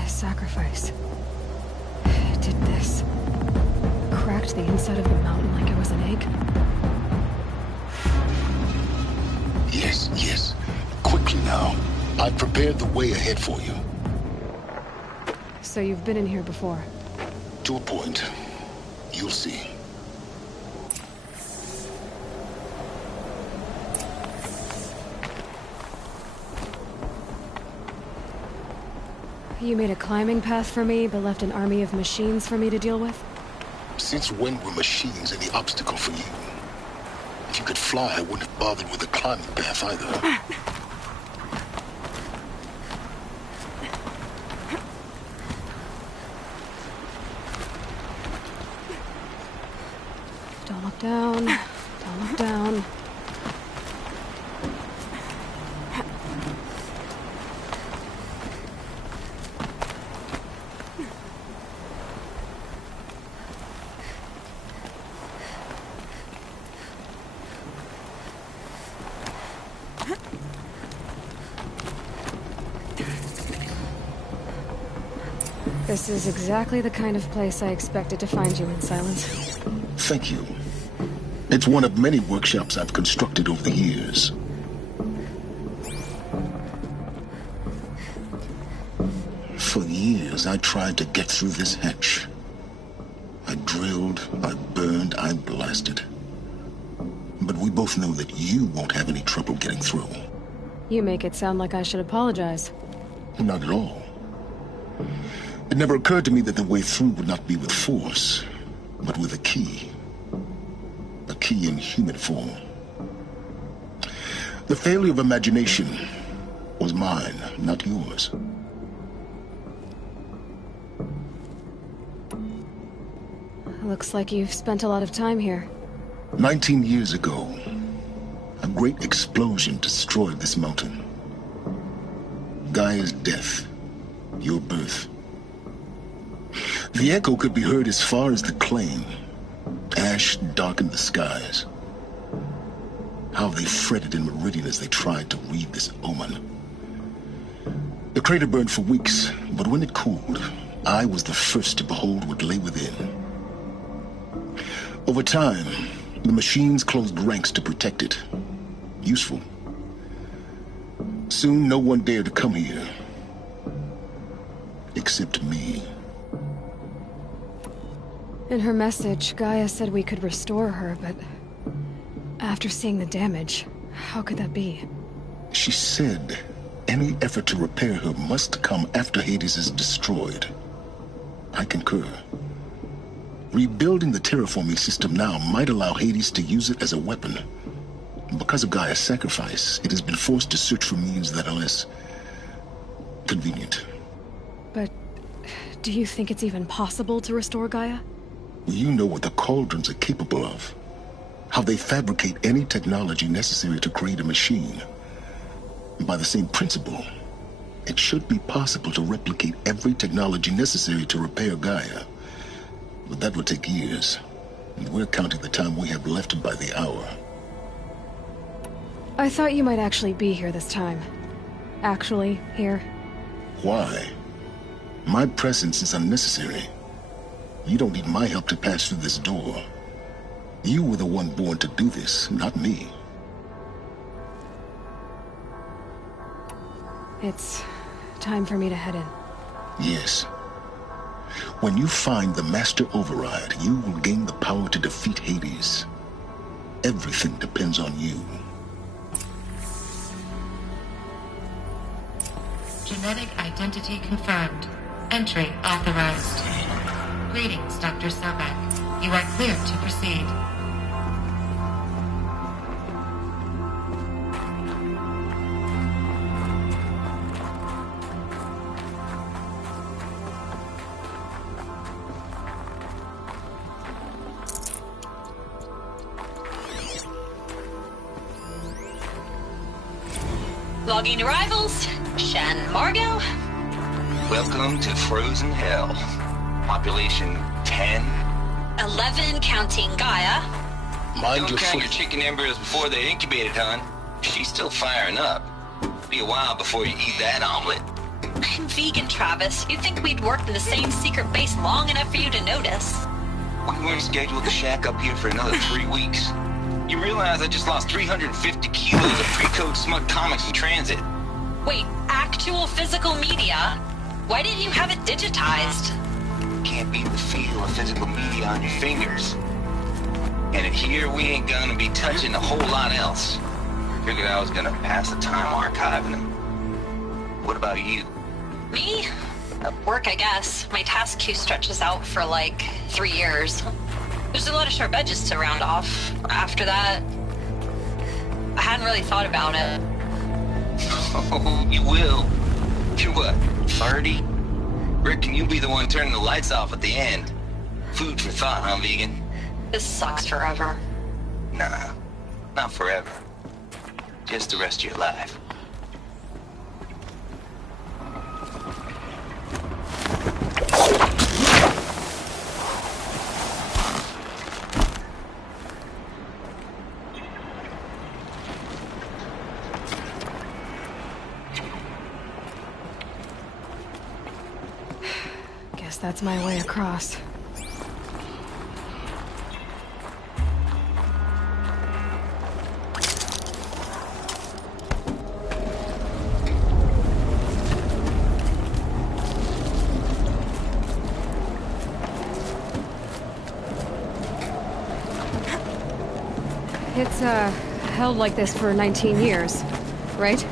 Sacrifice. It did this. Cracked the inside of the mountain like it was an egg. Yes, yes. Quickly now. I've prepared the way ahead for you. So you've been in here before? To a point. You'll see. You made a climbing path for me, but left an army of machines for me to deal with? Since when were machines any obstacle for you? If you could fly, I wouldn't have bothered with a climbing path either. Don't look down. Don't look down. This is exactly the kind of place I expected to find you in, Silence. Thank you. It's one of many workshops I've constructed over the years. For years, I tried to get through this hatch. I drilled, I burned, I blasted. But we both know that you won't have any trouble getting through. You make it sound like I should apologize. Not at all. It never occurred to me that the way through would not be with force, but with a key. A key in human form. The failure of imagination was mine, not yours. Looks like you've spent a lot of time here. 19 years ago, a great explosion destroyed this mountain. Gaia's death, your birth, The echo could be heard as far as the claim. Ash darkened the skies. How they fretted in Meridian as they tried to read this omen. The crater burned for weeks, but when it cooled, I was the first to behold what lay within. Over time, the machines closed ranks to protect it. Useful. Soon, no one dared to come here. Except me. In her message, Gaia said we could restore her, but after seeing the damage, how could that be? She said any effort to repair her must come after Hades is destroyed. I concur. Rebuilding the terraforming system now might allow Hades to use it as a weapon. Because of Gaia's sacrifice, it has been forced to search for means that are less convenient. But do you think it's even possible to restore Gaia? You know what the Cauldrons are capable of. How they fabricate any technology necessary to create a machine. By the same principle, it should be possible to replicate every technology necessary to repair Gaia. But that would take years. And we're counting the time we have left by the hour. I thought you might actually be here this time. Actually, here. Why? My presence is unnecessary. You don't need my help to pass through this door. You were the one born to do this, not me. It's time for me to head in. Yes. When you find the Master Override, you will gain the power to defeat Hades. Everything depends on you. Genetic identity confirmed. Entry authorized. Greetings, Dr. Sobek. You are cleared to proceed. Logging arrivals. Shan Margot. Welcome to Frozen Hell. Population 10. 11 counting Gaia. Don't count your chicken embryos before they're incubated, hon. She's still firing up. Be a while before you eat that omelet. I'm vegan, Travis. You'd think we'd worked in the same secret base long enough for you to notice. We weren't scheduled to shack up here for another 3 weeks. You realize I just lost 350 kilos of pre-code smut comics in transit. Wait, actual physical media? Why didn't you have it digitized? Can't beat the feel of physical media on your fingers. And here we ain't gonna be touching a whole lot else. Figured I was gonna pass the time archiving them. What about you? Me? Work, I guess. My task queue stretches out for like 3 years. There's a lot of sharp edges to round off. After that, I hadn't really thought about it. Oh, you will. You're what, 30? Reckon you'll be the one turning the lights off at the end. Food for thought, huh, vegan? This sucks forever. Nah, not forever. Just the rest of your life. Guess that's my way across. It's, held like this for 19 years, right?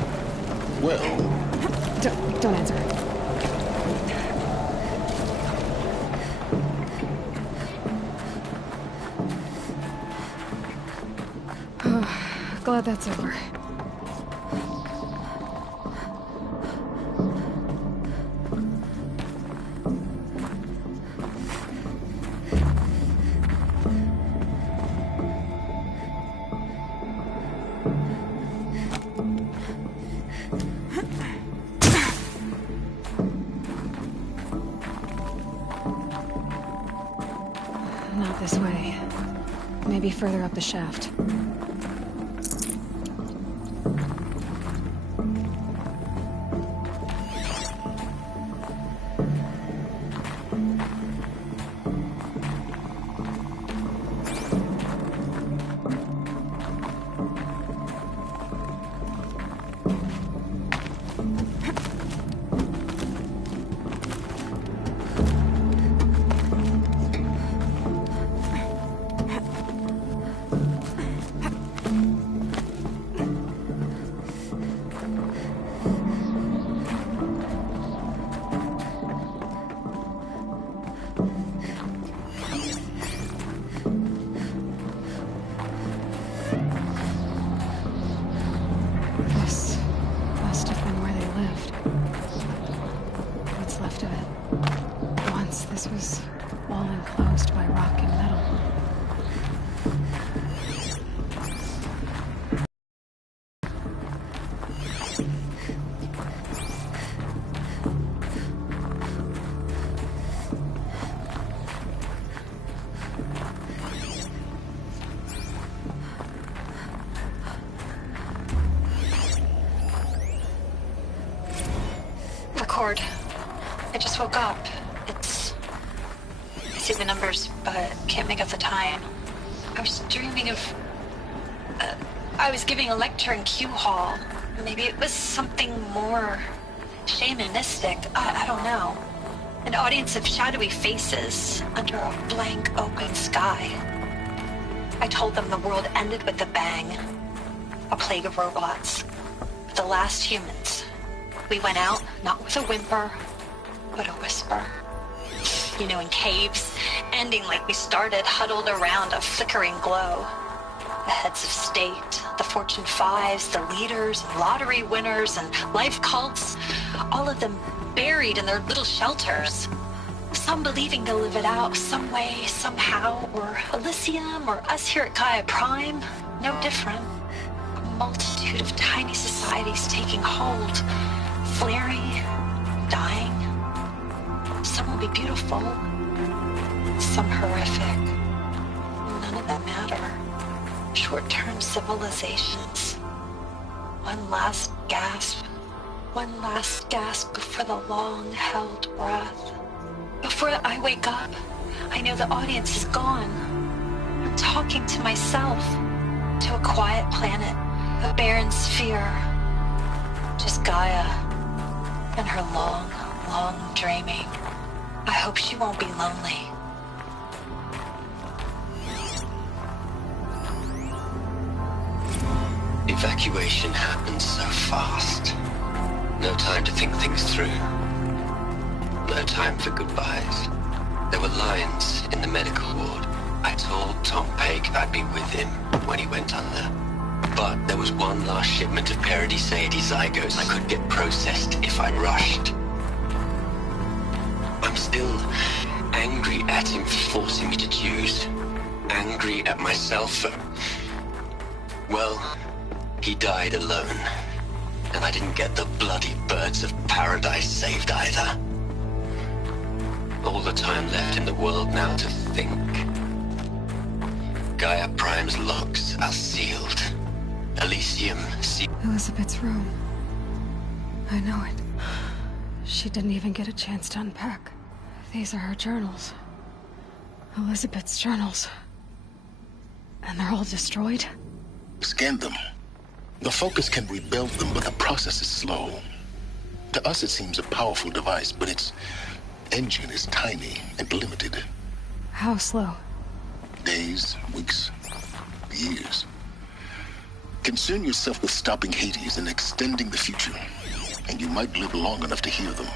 Well... Don't answer. Glad that's over. way. Maybe further up the shaft. This must have been where they lived. What's left of it. Once this was all enclosed by rock and metal. Record. I just woke up. I see the numbers, but can't make out the time. I was dreaming of... I was giving a lecture in Q Hall. Maybe it was something more shamanistic. I don't know. An audience of shadowy faces under a blank open sky. I told them the world ended with a bang. A plague of robots. The last humans. We went out, not with a whimper, but a whisper. You know, in caves, ending like we started, huddled around a flickering glow. The heads of state, the Fortune 5s, the leaders, and lottery winners, and life cults, all of them buried in their little shelters. Some believing they'll live it out some way, somehow, or Elysium, or us here at Gaia Prime, no different. A multitude of tiny societies taking hold. Flaring, dying. Some will be beautiful, some horrific. None of them matter. Short-term civilizations. One last gasp. One last gasp before the long-held breath. Before I wake up, I know the audience is gone. I'm talking to myself, to a quiet planet, a barren sphere. Just Gaia. And her long, long dreaming. I hope she won't be lonely. Evacuation happened so fast. No time to think things through. No time for goodbyes. There were lines in the medical ward. I told Tom Pake I'd be with him when he went under. But there was one last shipment of Paradis-Sadie zygotes I could get processed if I rushed. I'm still angry at him for forcing me to choose. Angry at myself for... Well, he died alone. And I didn't get the bloody birds of paradise saved either. All the time left in the world now to think. Gaia Prime's locks are sealed. Elysium sealed. Elizabeth's room. I know it. She didn't even get a chance to unpack. These are her journals. Elizabeth's journals. And they're all destroyed? Scan them. The Focus can rebuild them, but the process is slow. To us it seems a powerful device, but its engine is tiny and limited. How slow? Days, weeks, years. Concern yourself with stopping Hades and extending the future, and you might live long enough to hear them.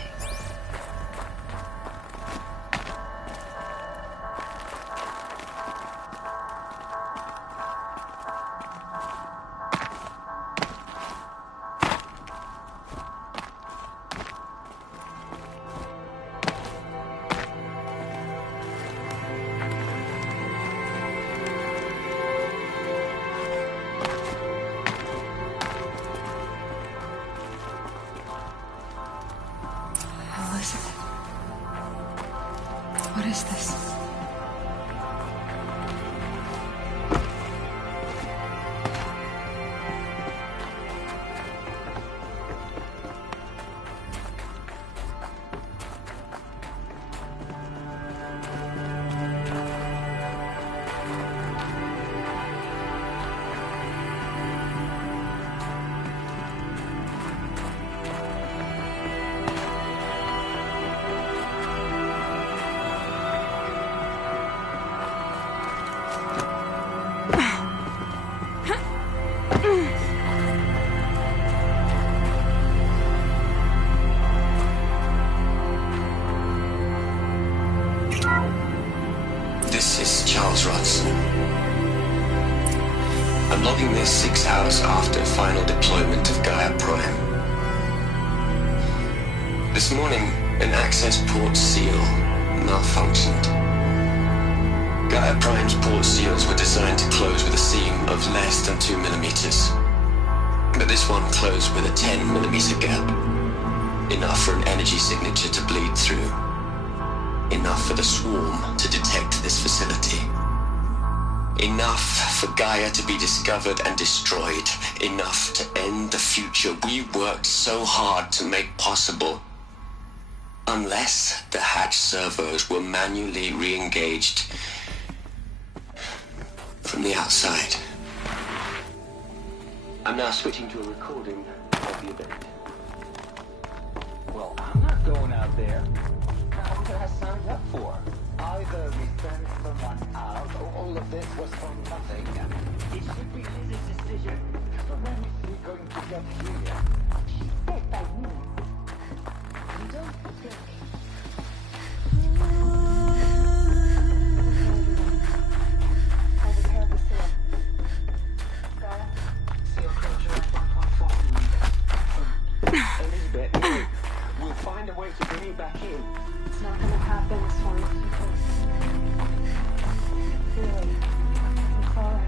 What is this? starts. I'm logging this 6 hours after final deployment of Gaia Prime. This morning, an access port seal malfunctioned. Gaia Prime's port seals were designed to close with a seam of less than 2 millimeters. But this one closed with a 10 millimeter gap. Enough for an energy signature to bleed through. Enough for the swarm to detect this facility. Enough for Gaia to be discovered and destroyed. Enough to end the future we worked so hard to make possible. Unless the hatch servos were manually re-engaged from the outside. I'm now switching to a recording of the event. Well, I'm not going out there. Now, what I signed up for? Either we send someone out, or all of this was for nothing. It should be his decision. So when is he going to get here? She said by me. You don't think... Elizabeth, we'll find a way to bring you back in. It's not gonna happen as long as you can. Really, I'm sorry.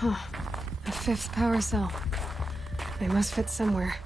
Huh. A 5th power cell. They must fit somewhere.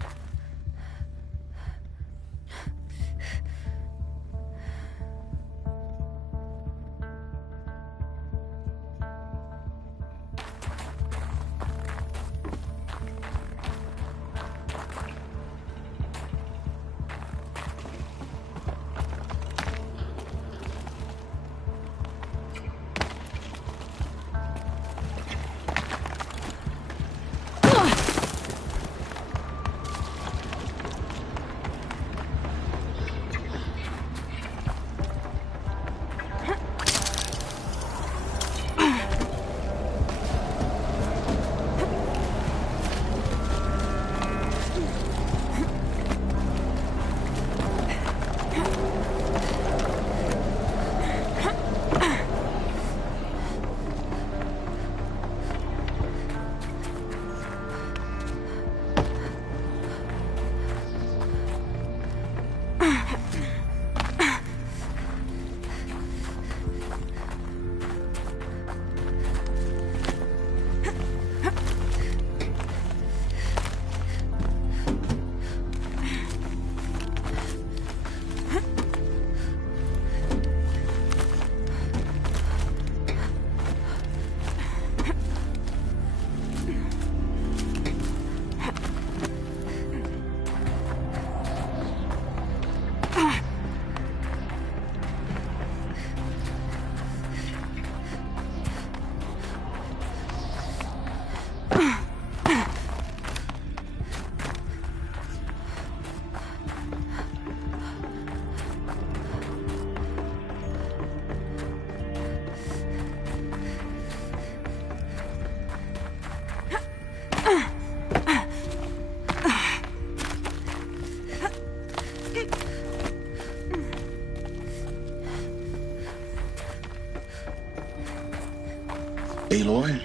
Aloy?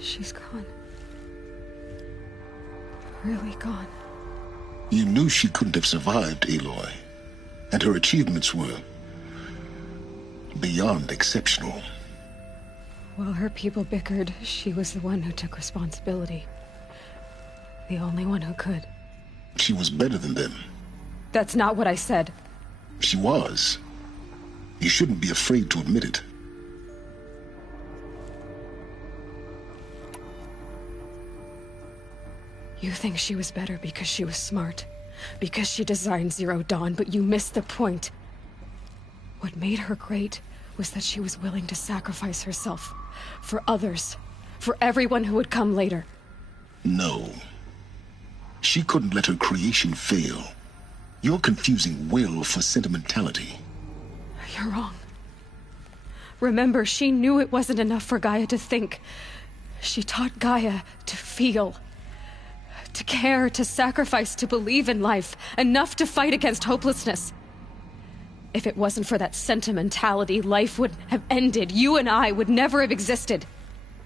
She's gone. Really gone. You knew she couldn't have survived, Aloy. And her achievements were beyond exceptional. While her people bickered, she was the one who took responsibility. The only one who could. She was better than them. That's not what I said. She was. You shouldn't be afraid to admit it. You think she was better because she was smart, because she designed Zero Dawn, but you missed the point. What made her great was that she was willing to sacrifice herself for others, for everyone who would come later. No. She couldn't let her creation fail. You're confusing will for sentimentality. You're wrong. Remember, she knew it wasn't enough for Gaia to think. She taught Gaia to feel. To care, to sacrifice, to believe in life, enough to fight against hopelessness. If it wasn't for that sentimentality, life would have ended. You and I would never have existed.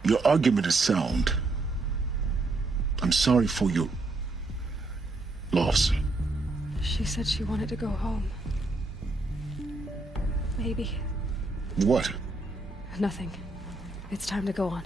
Your argument is sound. I'm sorry for your loss. She said she wanted to go home. Maybe. What? Nothing. It's time to go on.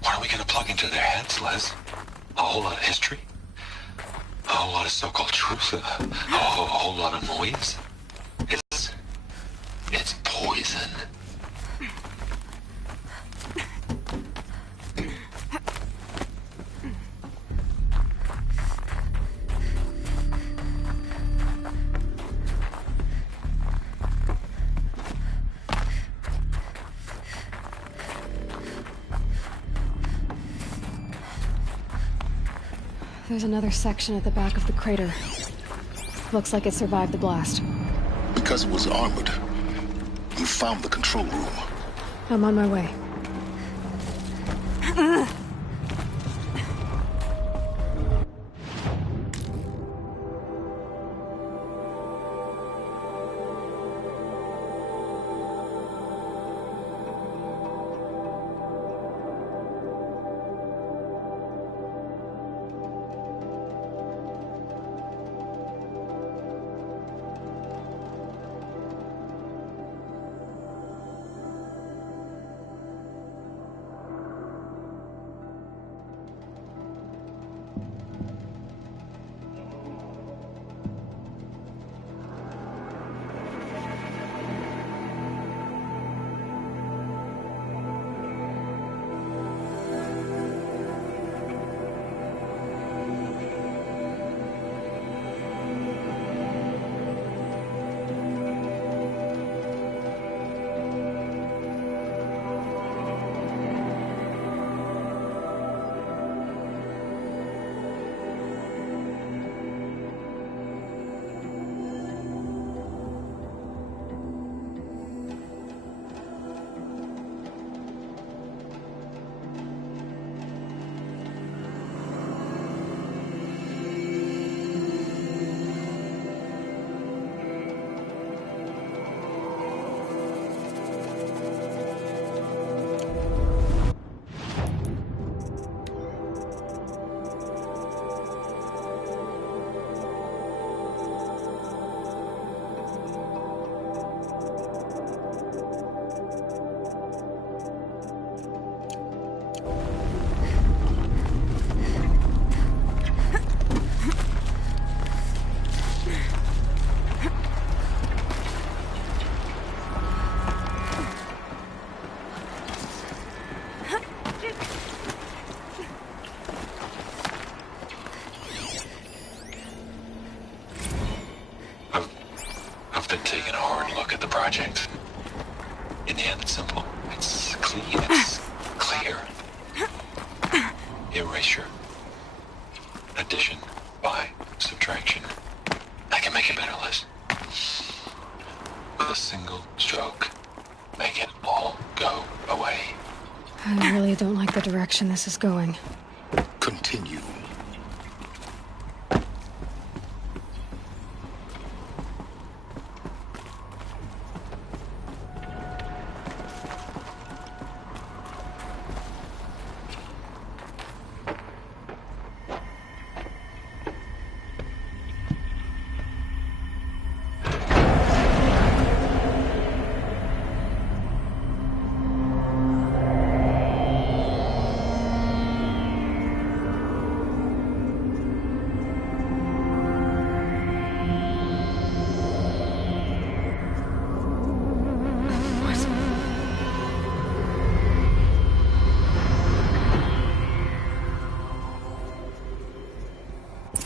What are we gonna plug into their heads, Les? A whole lot of history? A whole lot of so-called truth? A whole lot of noise? It's poison. There's another section at the back of the crater. Looks like it survived the blast. Because it was armored. You found the control room. I'm on my way. I've been taking a hard look at the project. In the end, it's simple. It's clean. It's clear. Erasure. Addition. By. Subtraction. I can make a better list. With a single stroke. Make it all go away. I really don't like the direction this is going. Continue.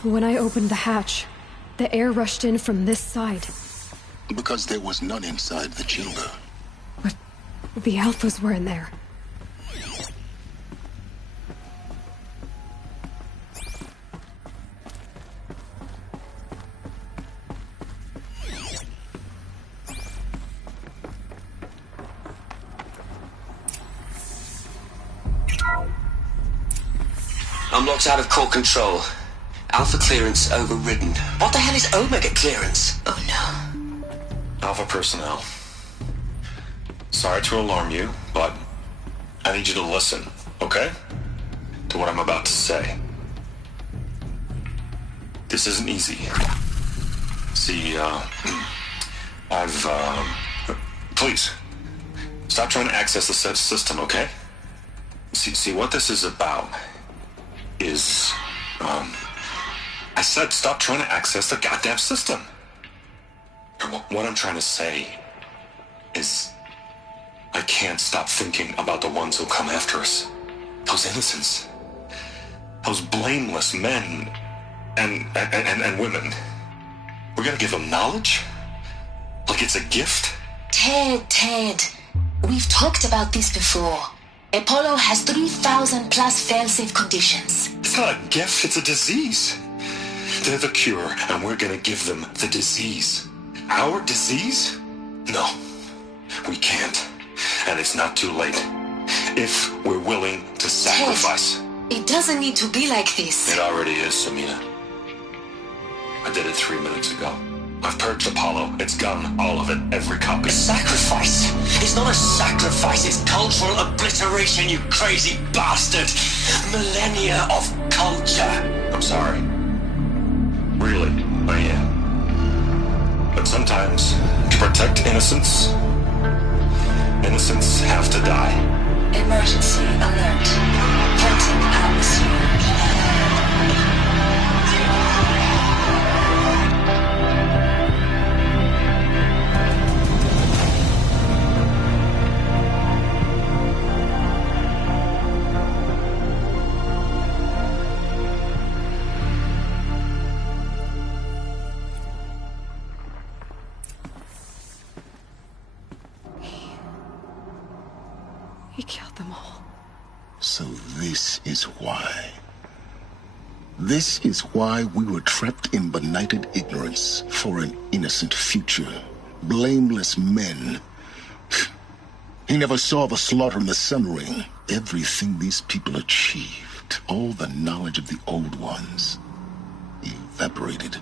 When I opened the hatch, the air rushed in from this side. Because there was none inside the chamber. But the Alphas were in there. I'm locked out of core control. Alpha clearance overridden. What the hell is Omega clearance? Oh no. Alpha personnel. Sorry to alarm you, but I need you to listen, okay? To what I'm about to say. This isn't easy. See, please, stop trying to access the system, okay? See, what this is about is, I said stop trying to access the goddamn system. What I'm trying to say is I can't stop thinking about the ones who come after us. Those innocents. Those blameless men and women. We're gonna give them knowledge? Like it's a gift? Ted. We've talked about this before. Apollo has 3,000 plus fail-safe conditions. It's not a gift, it's a disease. They're the cure, and we're gonna give them the disease. Our disease? No, we can't. And it's not too late. If we're willing to sacrifice. It doesn't need to be like this. It already is, Samina. I did it 3 minutes ago. I've purged Apollo. It's gone. All of it. Every copy. Sacrifice? It's not a sacrifice. It's cultural obliteration, you crazy bastard. Millennia of culture. I'm sorry. Really, I am. But sometimes, to protect innocence, innocents have to die. Emergency alert. Venting atmosphere. He killed them all. So this is why. This is why we were trapped in benighted ignorance for an innocent future. Blameless men. He never saw the slaughter in the Sun Ring. Everything these people achieved, all the knowledge of the old ones, evaporated,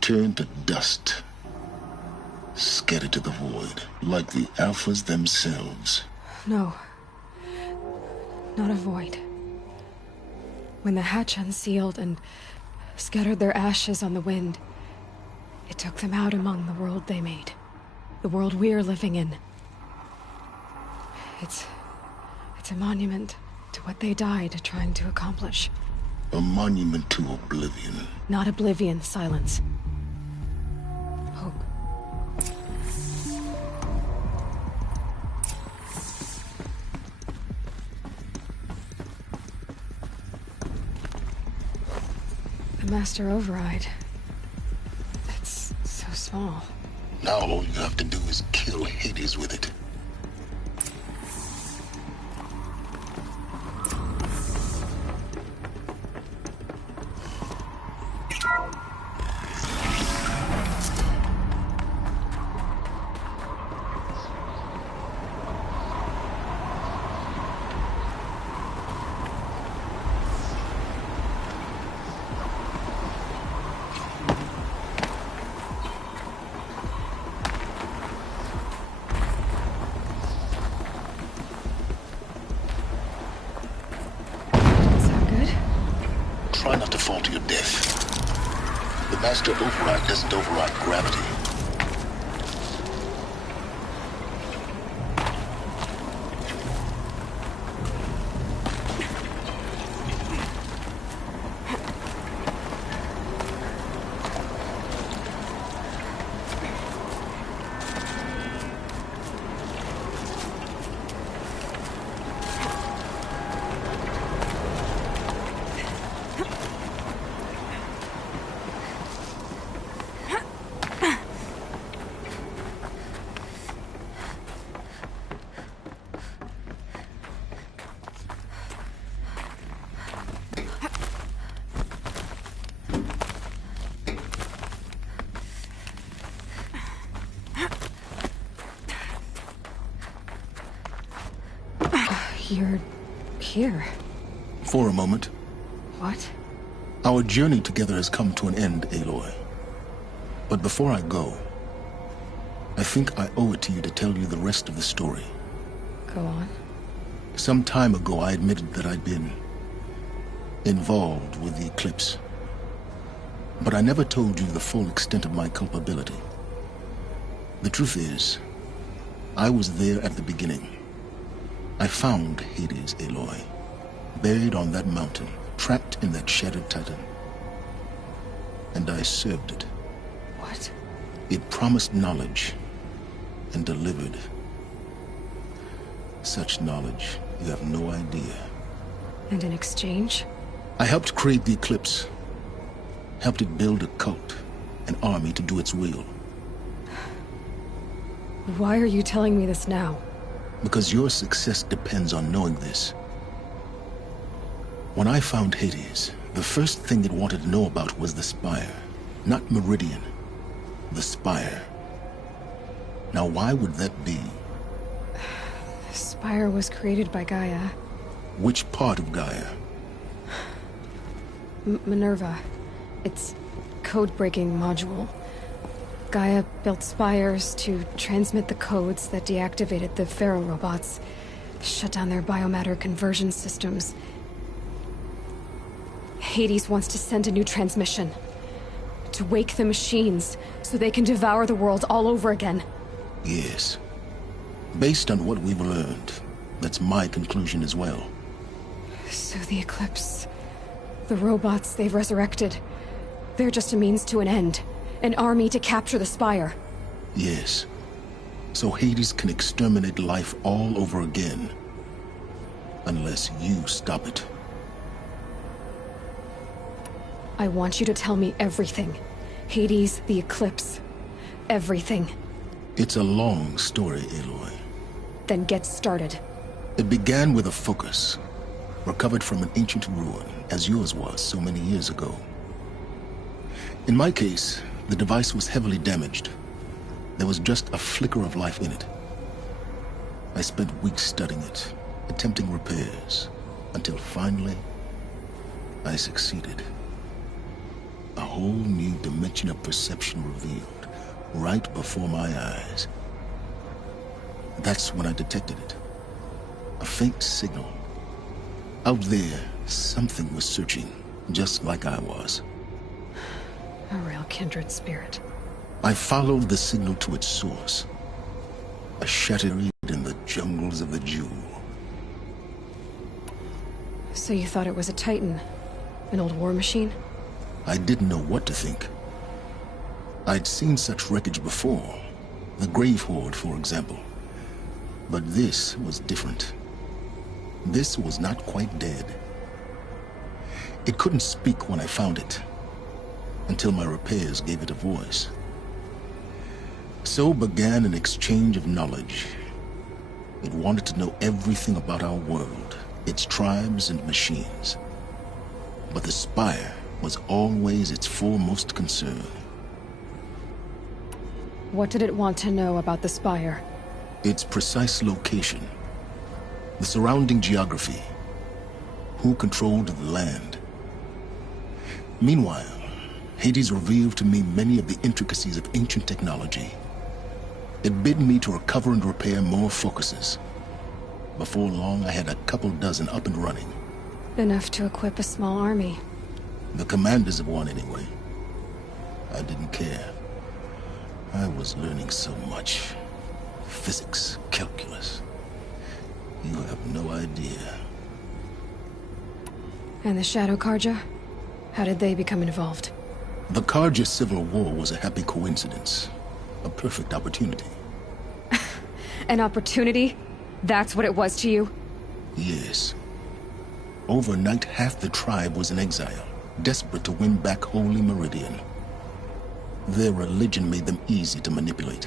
turned to dust, scattered to the void, like the Alphas themselves. No. Not a void. When the hatch unsealed and scattered their ashes on the wind, it took them out among the world they made. The world we're living in. It's a monument to what they died trying to accomplish. A monument to oblivion. Not oblivion, Silence. Hope. The Master Override. It's so small. Now all you have to do is kill Hades with it. Try not to fall to your death. The Master Override doesn't override gravity. You're here. For a moment. What? Our journey together has come to an end, Aloy. But before I go, I think I owe it to you to tell you the rest of the story. Go on. Some time ago, I admitted that I'd been involved with the Eclipse. But I never told you the full extent of my culpability. The truth is, I was there at the beginning. I found Hades, Aloy, buried on that mountain, trapped in that shattered titan. And I served it. What? It promised knowledge and delivered. Such knowledge, you have no idea. And in exchange? I helped create the Eclipse. Helped it build a cult, an army to do its will. Why are you telling me this now? Because your success depends on knowing this. When I found Hades, the first thing it wanted to know about was the Spire. Not Meridian. The Spire. Now why would that be? The Spire was created by Gaia. Which part of Gaia? Minerva. Its code-breaking module. Gaia built spires to transmit the codes that deactivated the Pharaoh robots, shut down their biomatter conversion systems. Hades wants to send a new transmission. To wake the machines, so they can devour the world all over again. Yes. Based on what we've learned, that's my conclusion as well. So the Eclipse... the robots they've resurrected... they're just a means to an end. An army to capture the Spire. Yes. So Hades can exterminate life all over again. Unless you stop it. I want you to tell me everything. Hades, the Eclipse. Everything. It's a long story, Aloy. Then get started. It began with a focus. Recovered from an ancient ruin, as yours was so many years ago. In my case, the device was heavily damaged. There was just a flicker of life in it. I spent weeks studying it, attempting repairs, until finally, I succeeded. A whole new dimension of perception revealed, right before my eyes. That's when I detected it. A faint signal. Out there, something was searching, just like I was. A real kindred spirit. I followed the signal to its source. A shattered reed in the jungles of the Jewel. So you thought it was a Titan? An old war machine? I didn't know what to think. I'd seen such wreckage before. The Grave Horde, for example. But this was different. This was not quite dead. It couldn't speak when I found it. Until my repairs gave it a voice. So began an exchange of knowledge. It wanted to know everything about our world, its tribes and machines. But the Spire was always its foremost concern. What did it want to know about the Spire? Its precise location, the surrounding geography, who controlled the land. Meanwhile, Hades revealed to me many of the intricacies of ancient technology. It bid me to recover and repair more focuses. Before long, I had a couple dozen up and running. Enough to equip a small army. The commanders of one, anyway. I didn't care. I was learning so much. Physics, calculus. You have no idea. And the Shadow Carja? How did they become involved? The Carja Civil War was a happy coincidence. A perfect opportunity. An opportunity? That's what it was to you? Yes. Overnight, half the tribe was in exile, desperate to win back Holy Meridian. Their religion made them easy to manipulate.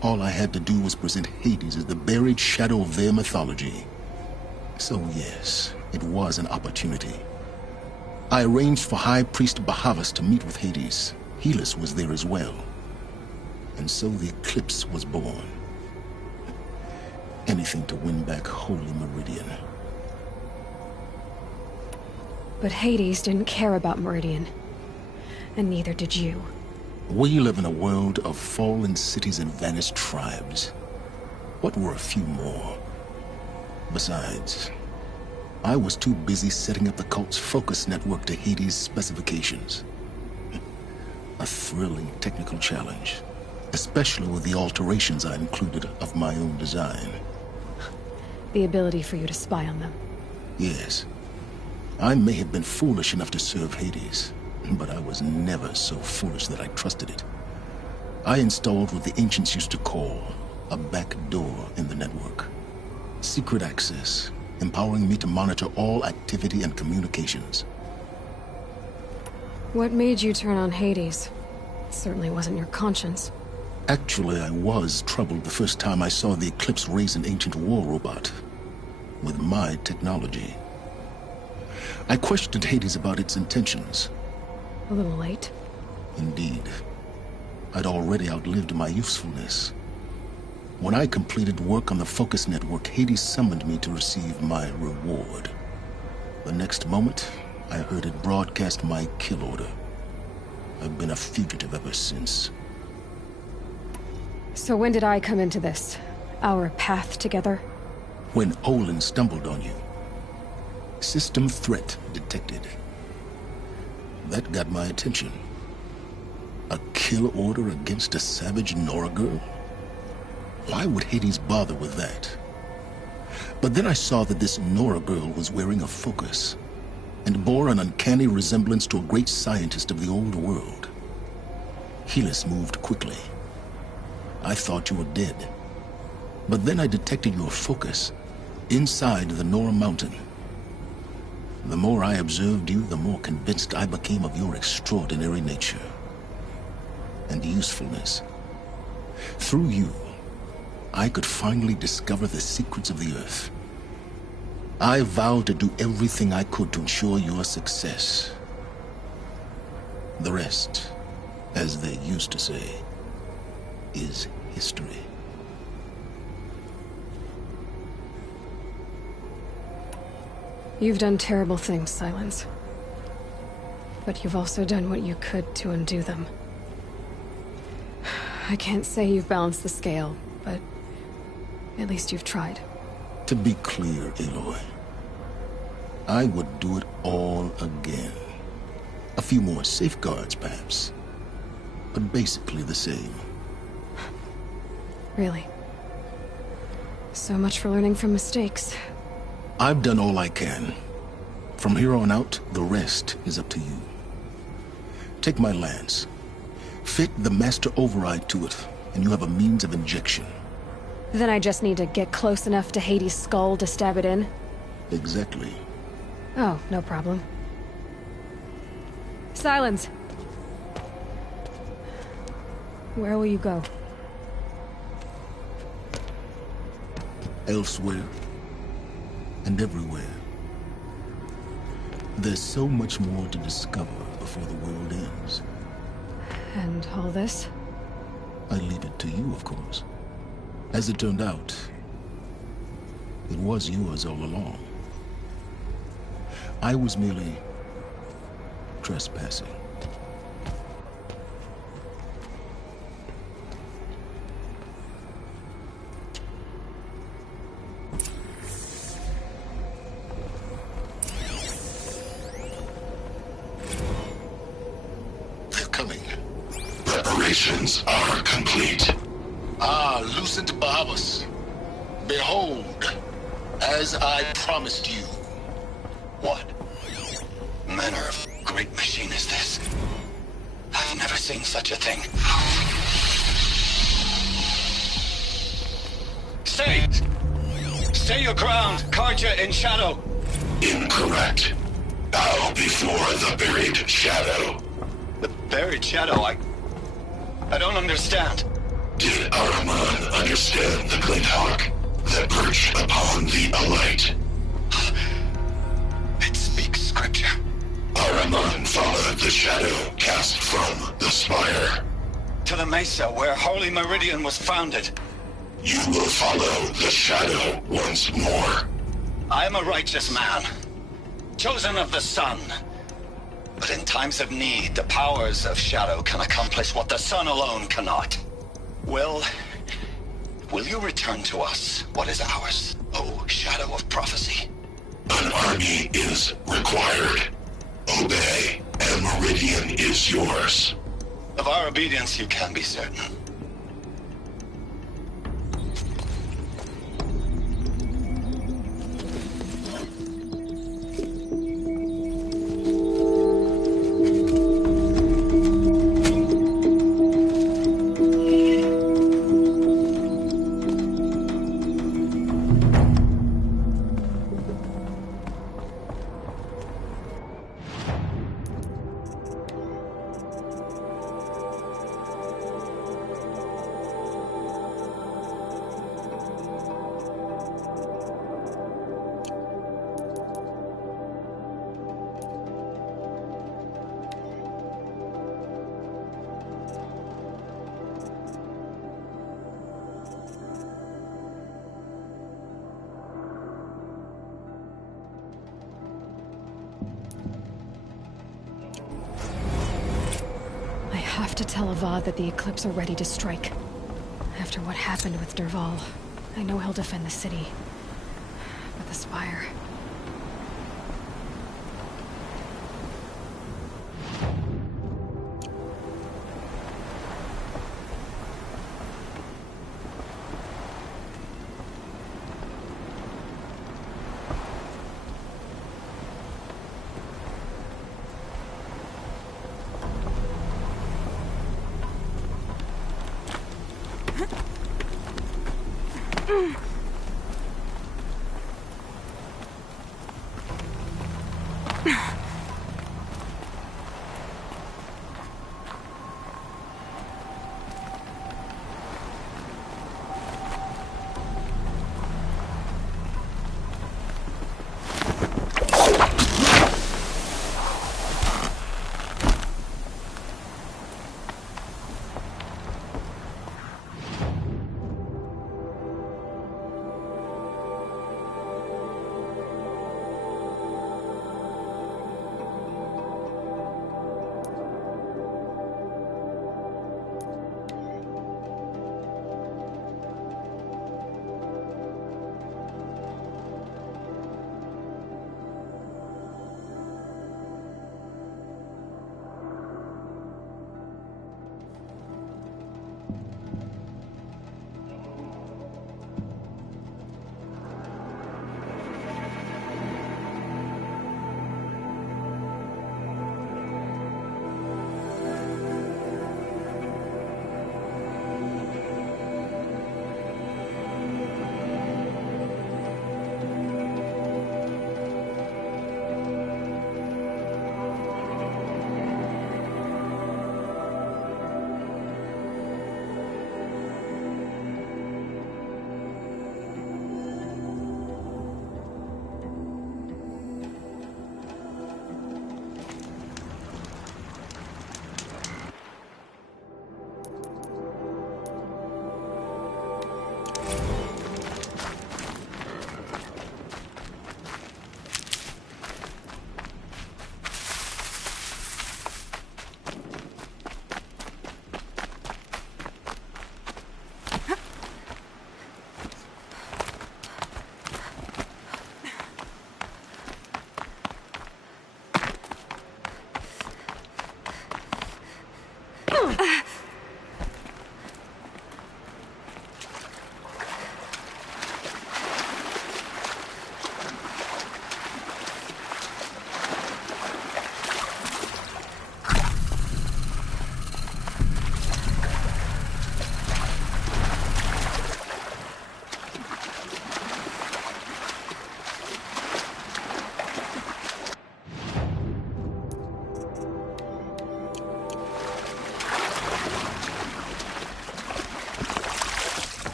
All I had to do was present Hades as the buried shadow of their mythology. So yes, it was an opportunity. I arranged for High Priest Bahavas to meet with Hades. Helis was there as well. And so the Eclipse was born. Anything to win back Holy Meridian. But Hades didn't care about Meridian. And neither did you. We live in a world of fallen cities and vanished tribes. What were a few more? Besides, I was too busy setting up the cult's focus network to Hades' specifications. A thrilling technical challenge, especially with the alterations I included of my own design. The ability for you to spy on them. Yes. I may have been foolish enough to serve Hades, but I was never so foolish that I trusted it. I installed what the ancients used to call a back door in the network. Secret access, empowering me to monitor all activity and communications. What made you turn on Hades? It certainly wasn't your conscience. Actually, I was troubled the first time I saw the Eclipse raise an ancient war robot. With my technology. I questioned Hades about its intentions. A little late. Indeed. I'd already outlived my usefulness. When I completed work on the Focus Network, Hades summoned me to receive my reward. The next moment, I heard it broadcast my kill order. I've been a fugitive ever since. So when did I come into this? Our path together? When Olin stumbled on you. System threat detected. That got my attention. A kill order against a savage Nora girl? Why would Hades bother with that? But then I saw that this Nora girl was wearing a focus, and bore an uncanny resemblance to a great scientist of the old world. Helis moved quickly. I thought you were dead. But then I detected your focus inside the Nora Mountain. The more I observed you, the more convinced I became of your extraordinary nature and usefulness. Through you, I could finally discover the secrets of the Earth. I vowed to do everything I could to ensure your success. The rest, as they used to say, is history. You've done terrible things, Silence. But you've also done what you could to undo them. I can't say you've balanced the scale, but at least you've tried. To be clear, Aloy, I would do it all again. A few more safeguards, perhaps, but basically the same. Really? So much for learning from mistakes. I've done all I can. From here on out, the rest is up to you. Take my lance. Fit the master override to it, and you have a means of injection. Then I just need to get close enough to Hades' skull to stab it in? Exactly. Oh, no problem. Silence! Where will you go? elsewhere, and everywhere. There's so much more to discover before the world ends. And all this? I leave it to you, of course. As it turned out, it was yours all along. I was merely trespassing. They're coming. Preparations are complete. Ah, Lucent Bahavas. Behold, as I promised you. What manner of great machine is this? I've never seen such a thing. Stay! Stay your ground, Karja in shadow! Incorrect. Bow before the buried shadow. The buried shadow? I don't understand. Did Ahriman understand the glint hawk that perched upon the alight? It speaks scripture. Ahriman followed the shadow cast from the spire. To the mesa where Holy Meridian was founded. You will follow the shadow once more. I am a righteous man, chosen of the sun. But in times of need, the powers of shadow can accomplish what the sun alone cannot. Will you return to us what is ours, O Shadow of Prophecy? An army is required. Obey, and Meridian is yours. Of our obedience you can be certain. I have to tell Avad that the Eclipse are ready to strike. After what happened with Dervahl, I know he'll defend the city. But the Spire...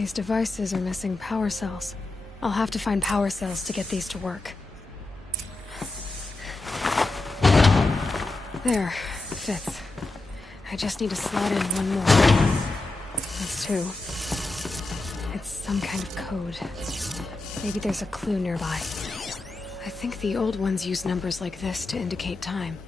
These devices are missing power cells. I'll have to find power cells to get these to work. There. Fits. I just need to slot in one more. That's two. It's some kind of code. Maybe there's a clue nearby. I think the old ones use numbers like this to indicate time.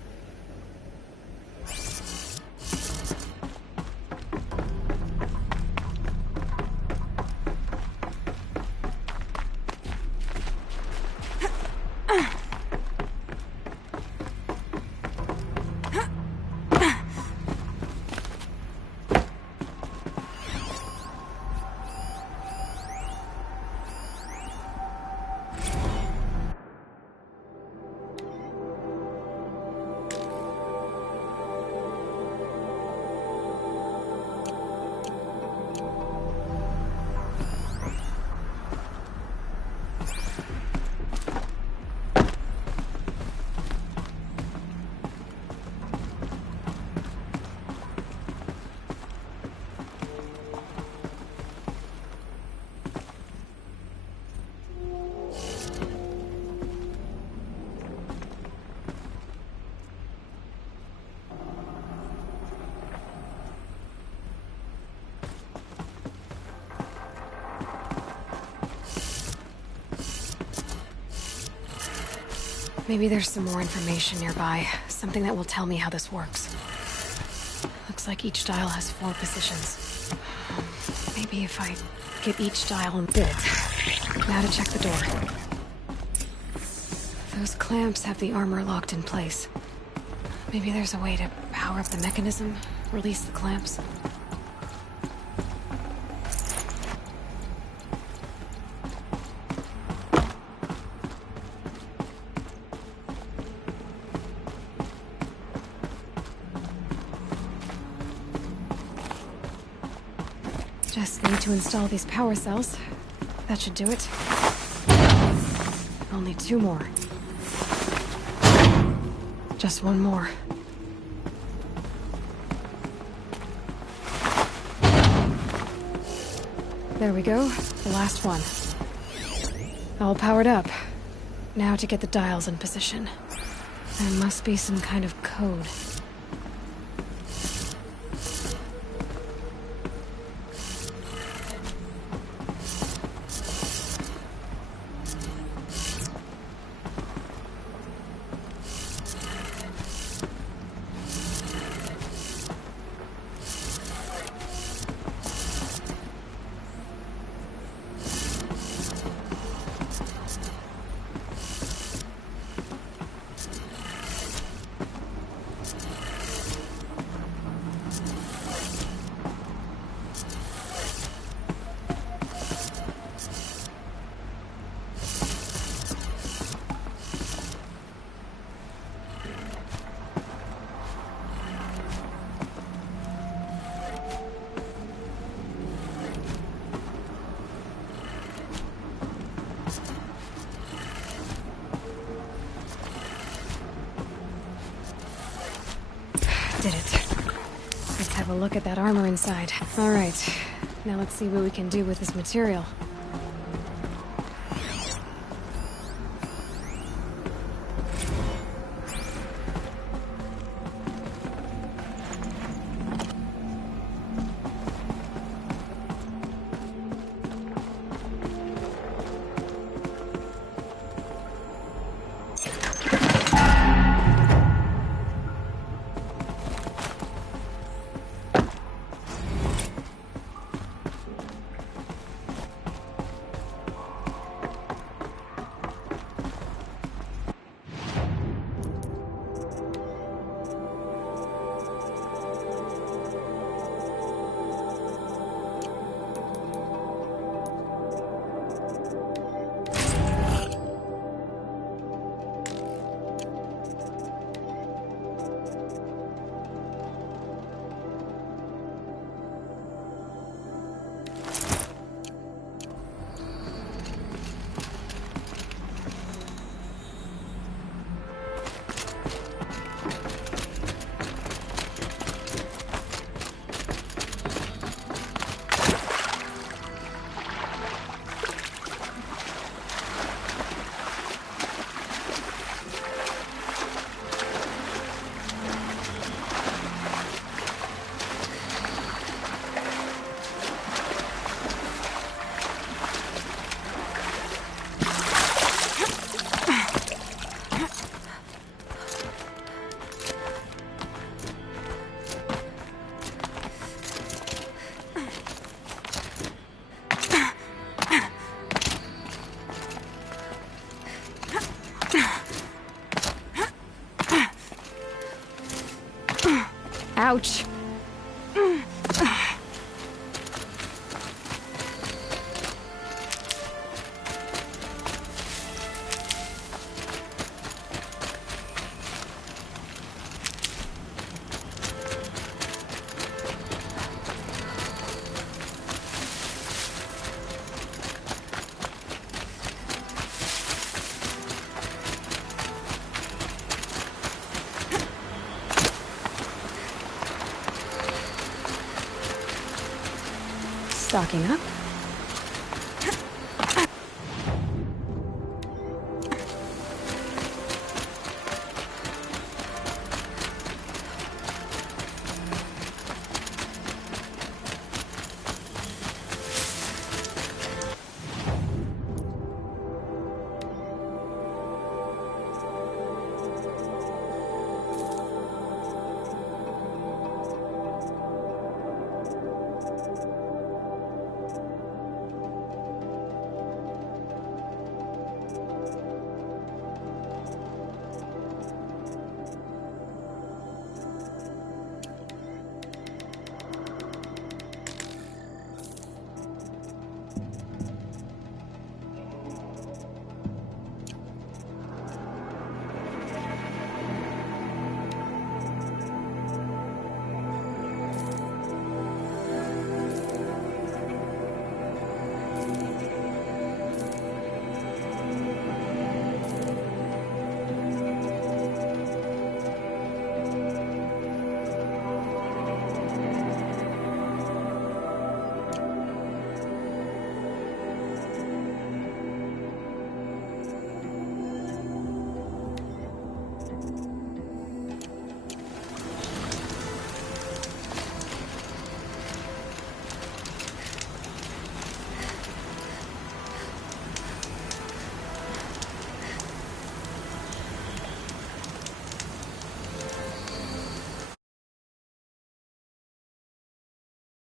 Maybe there's some more information nearby. Something that will tell me how this works. Looks like each dial has 4 positions. Maybe if I get each dial and did it. Now to check the door. Those clamps have the armor locked in place. Maybe there's a way to power up the mechanism, release the clamps. Just need to install these power cells. That should do it. Only 2 more. Just 1 more. There we go. The last one. All powered up. Now to get the dials in position. There must be some kind of code. Did it. Let's have a look at that armor inside. All right. Now let's see what we can do with this material. Ouch. Stocking up.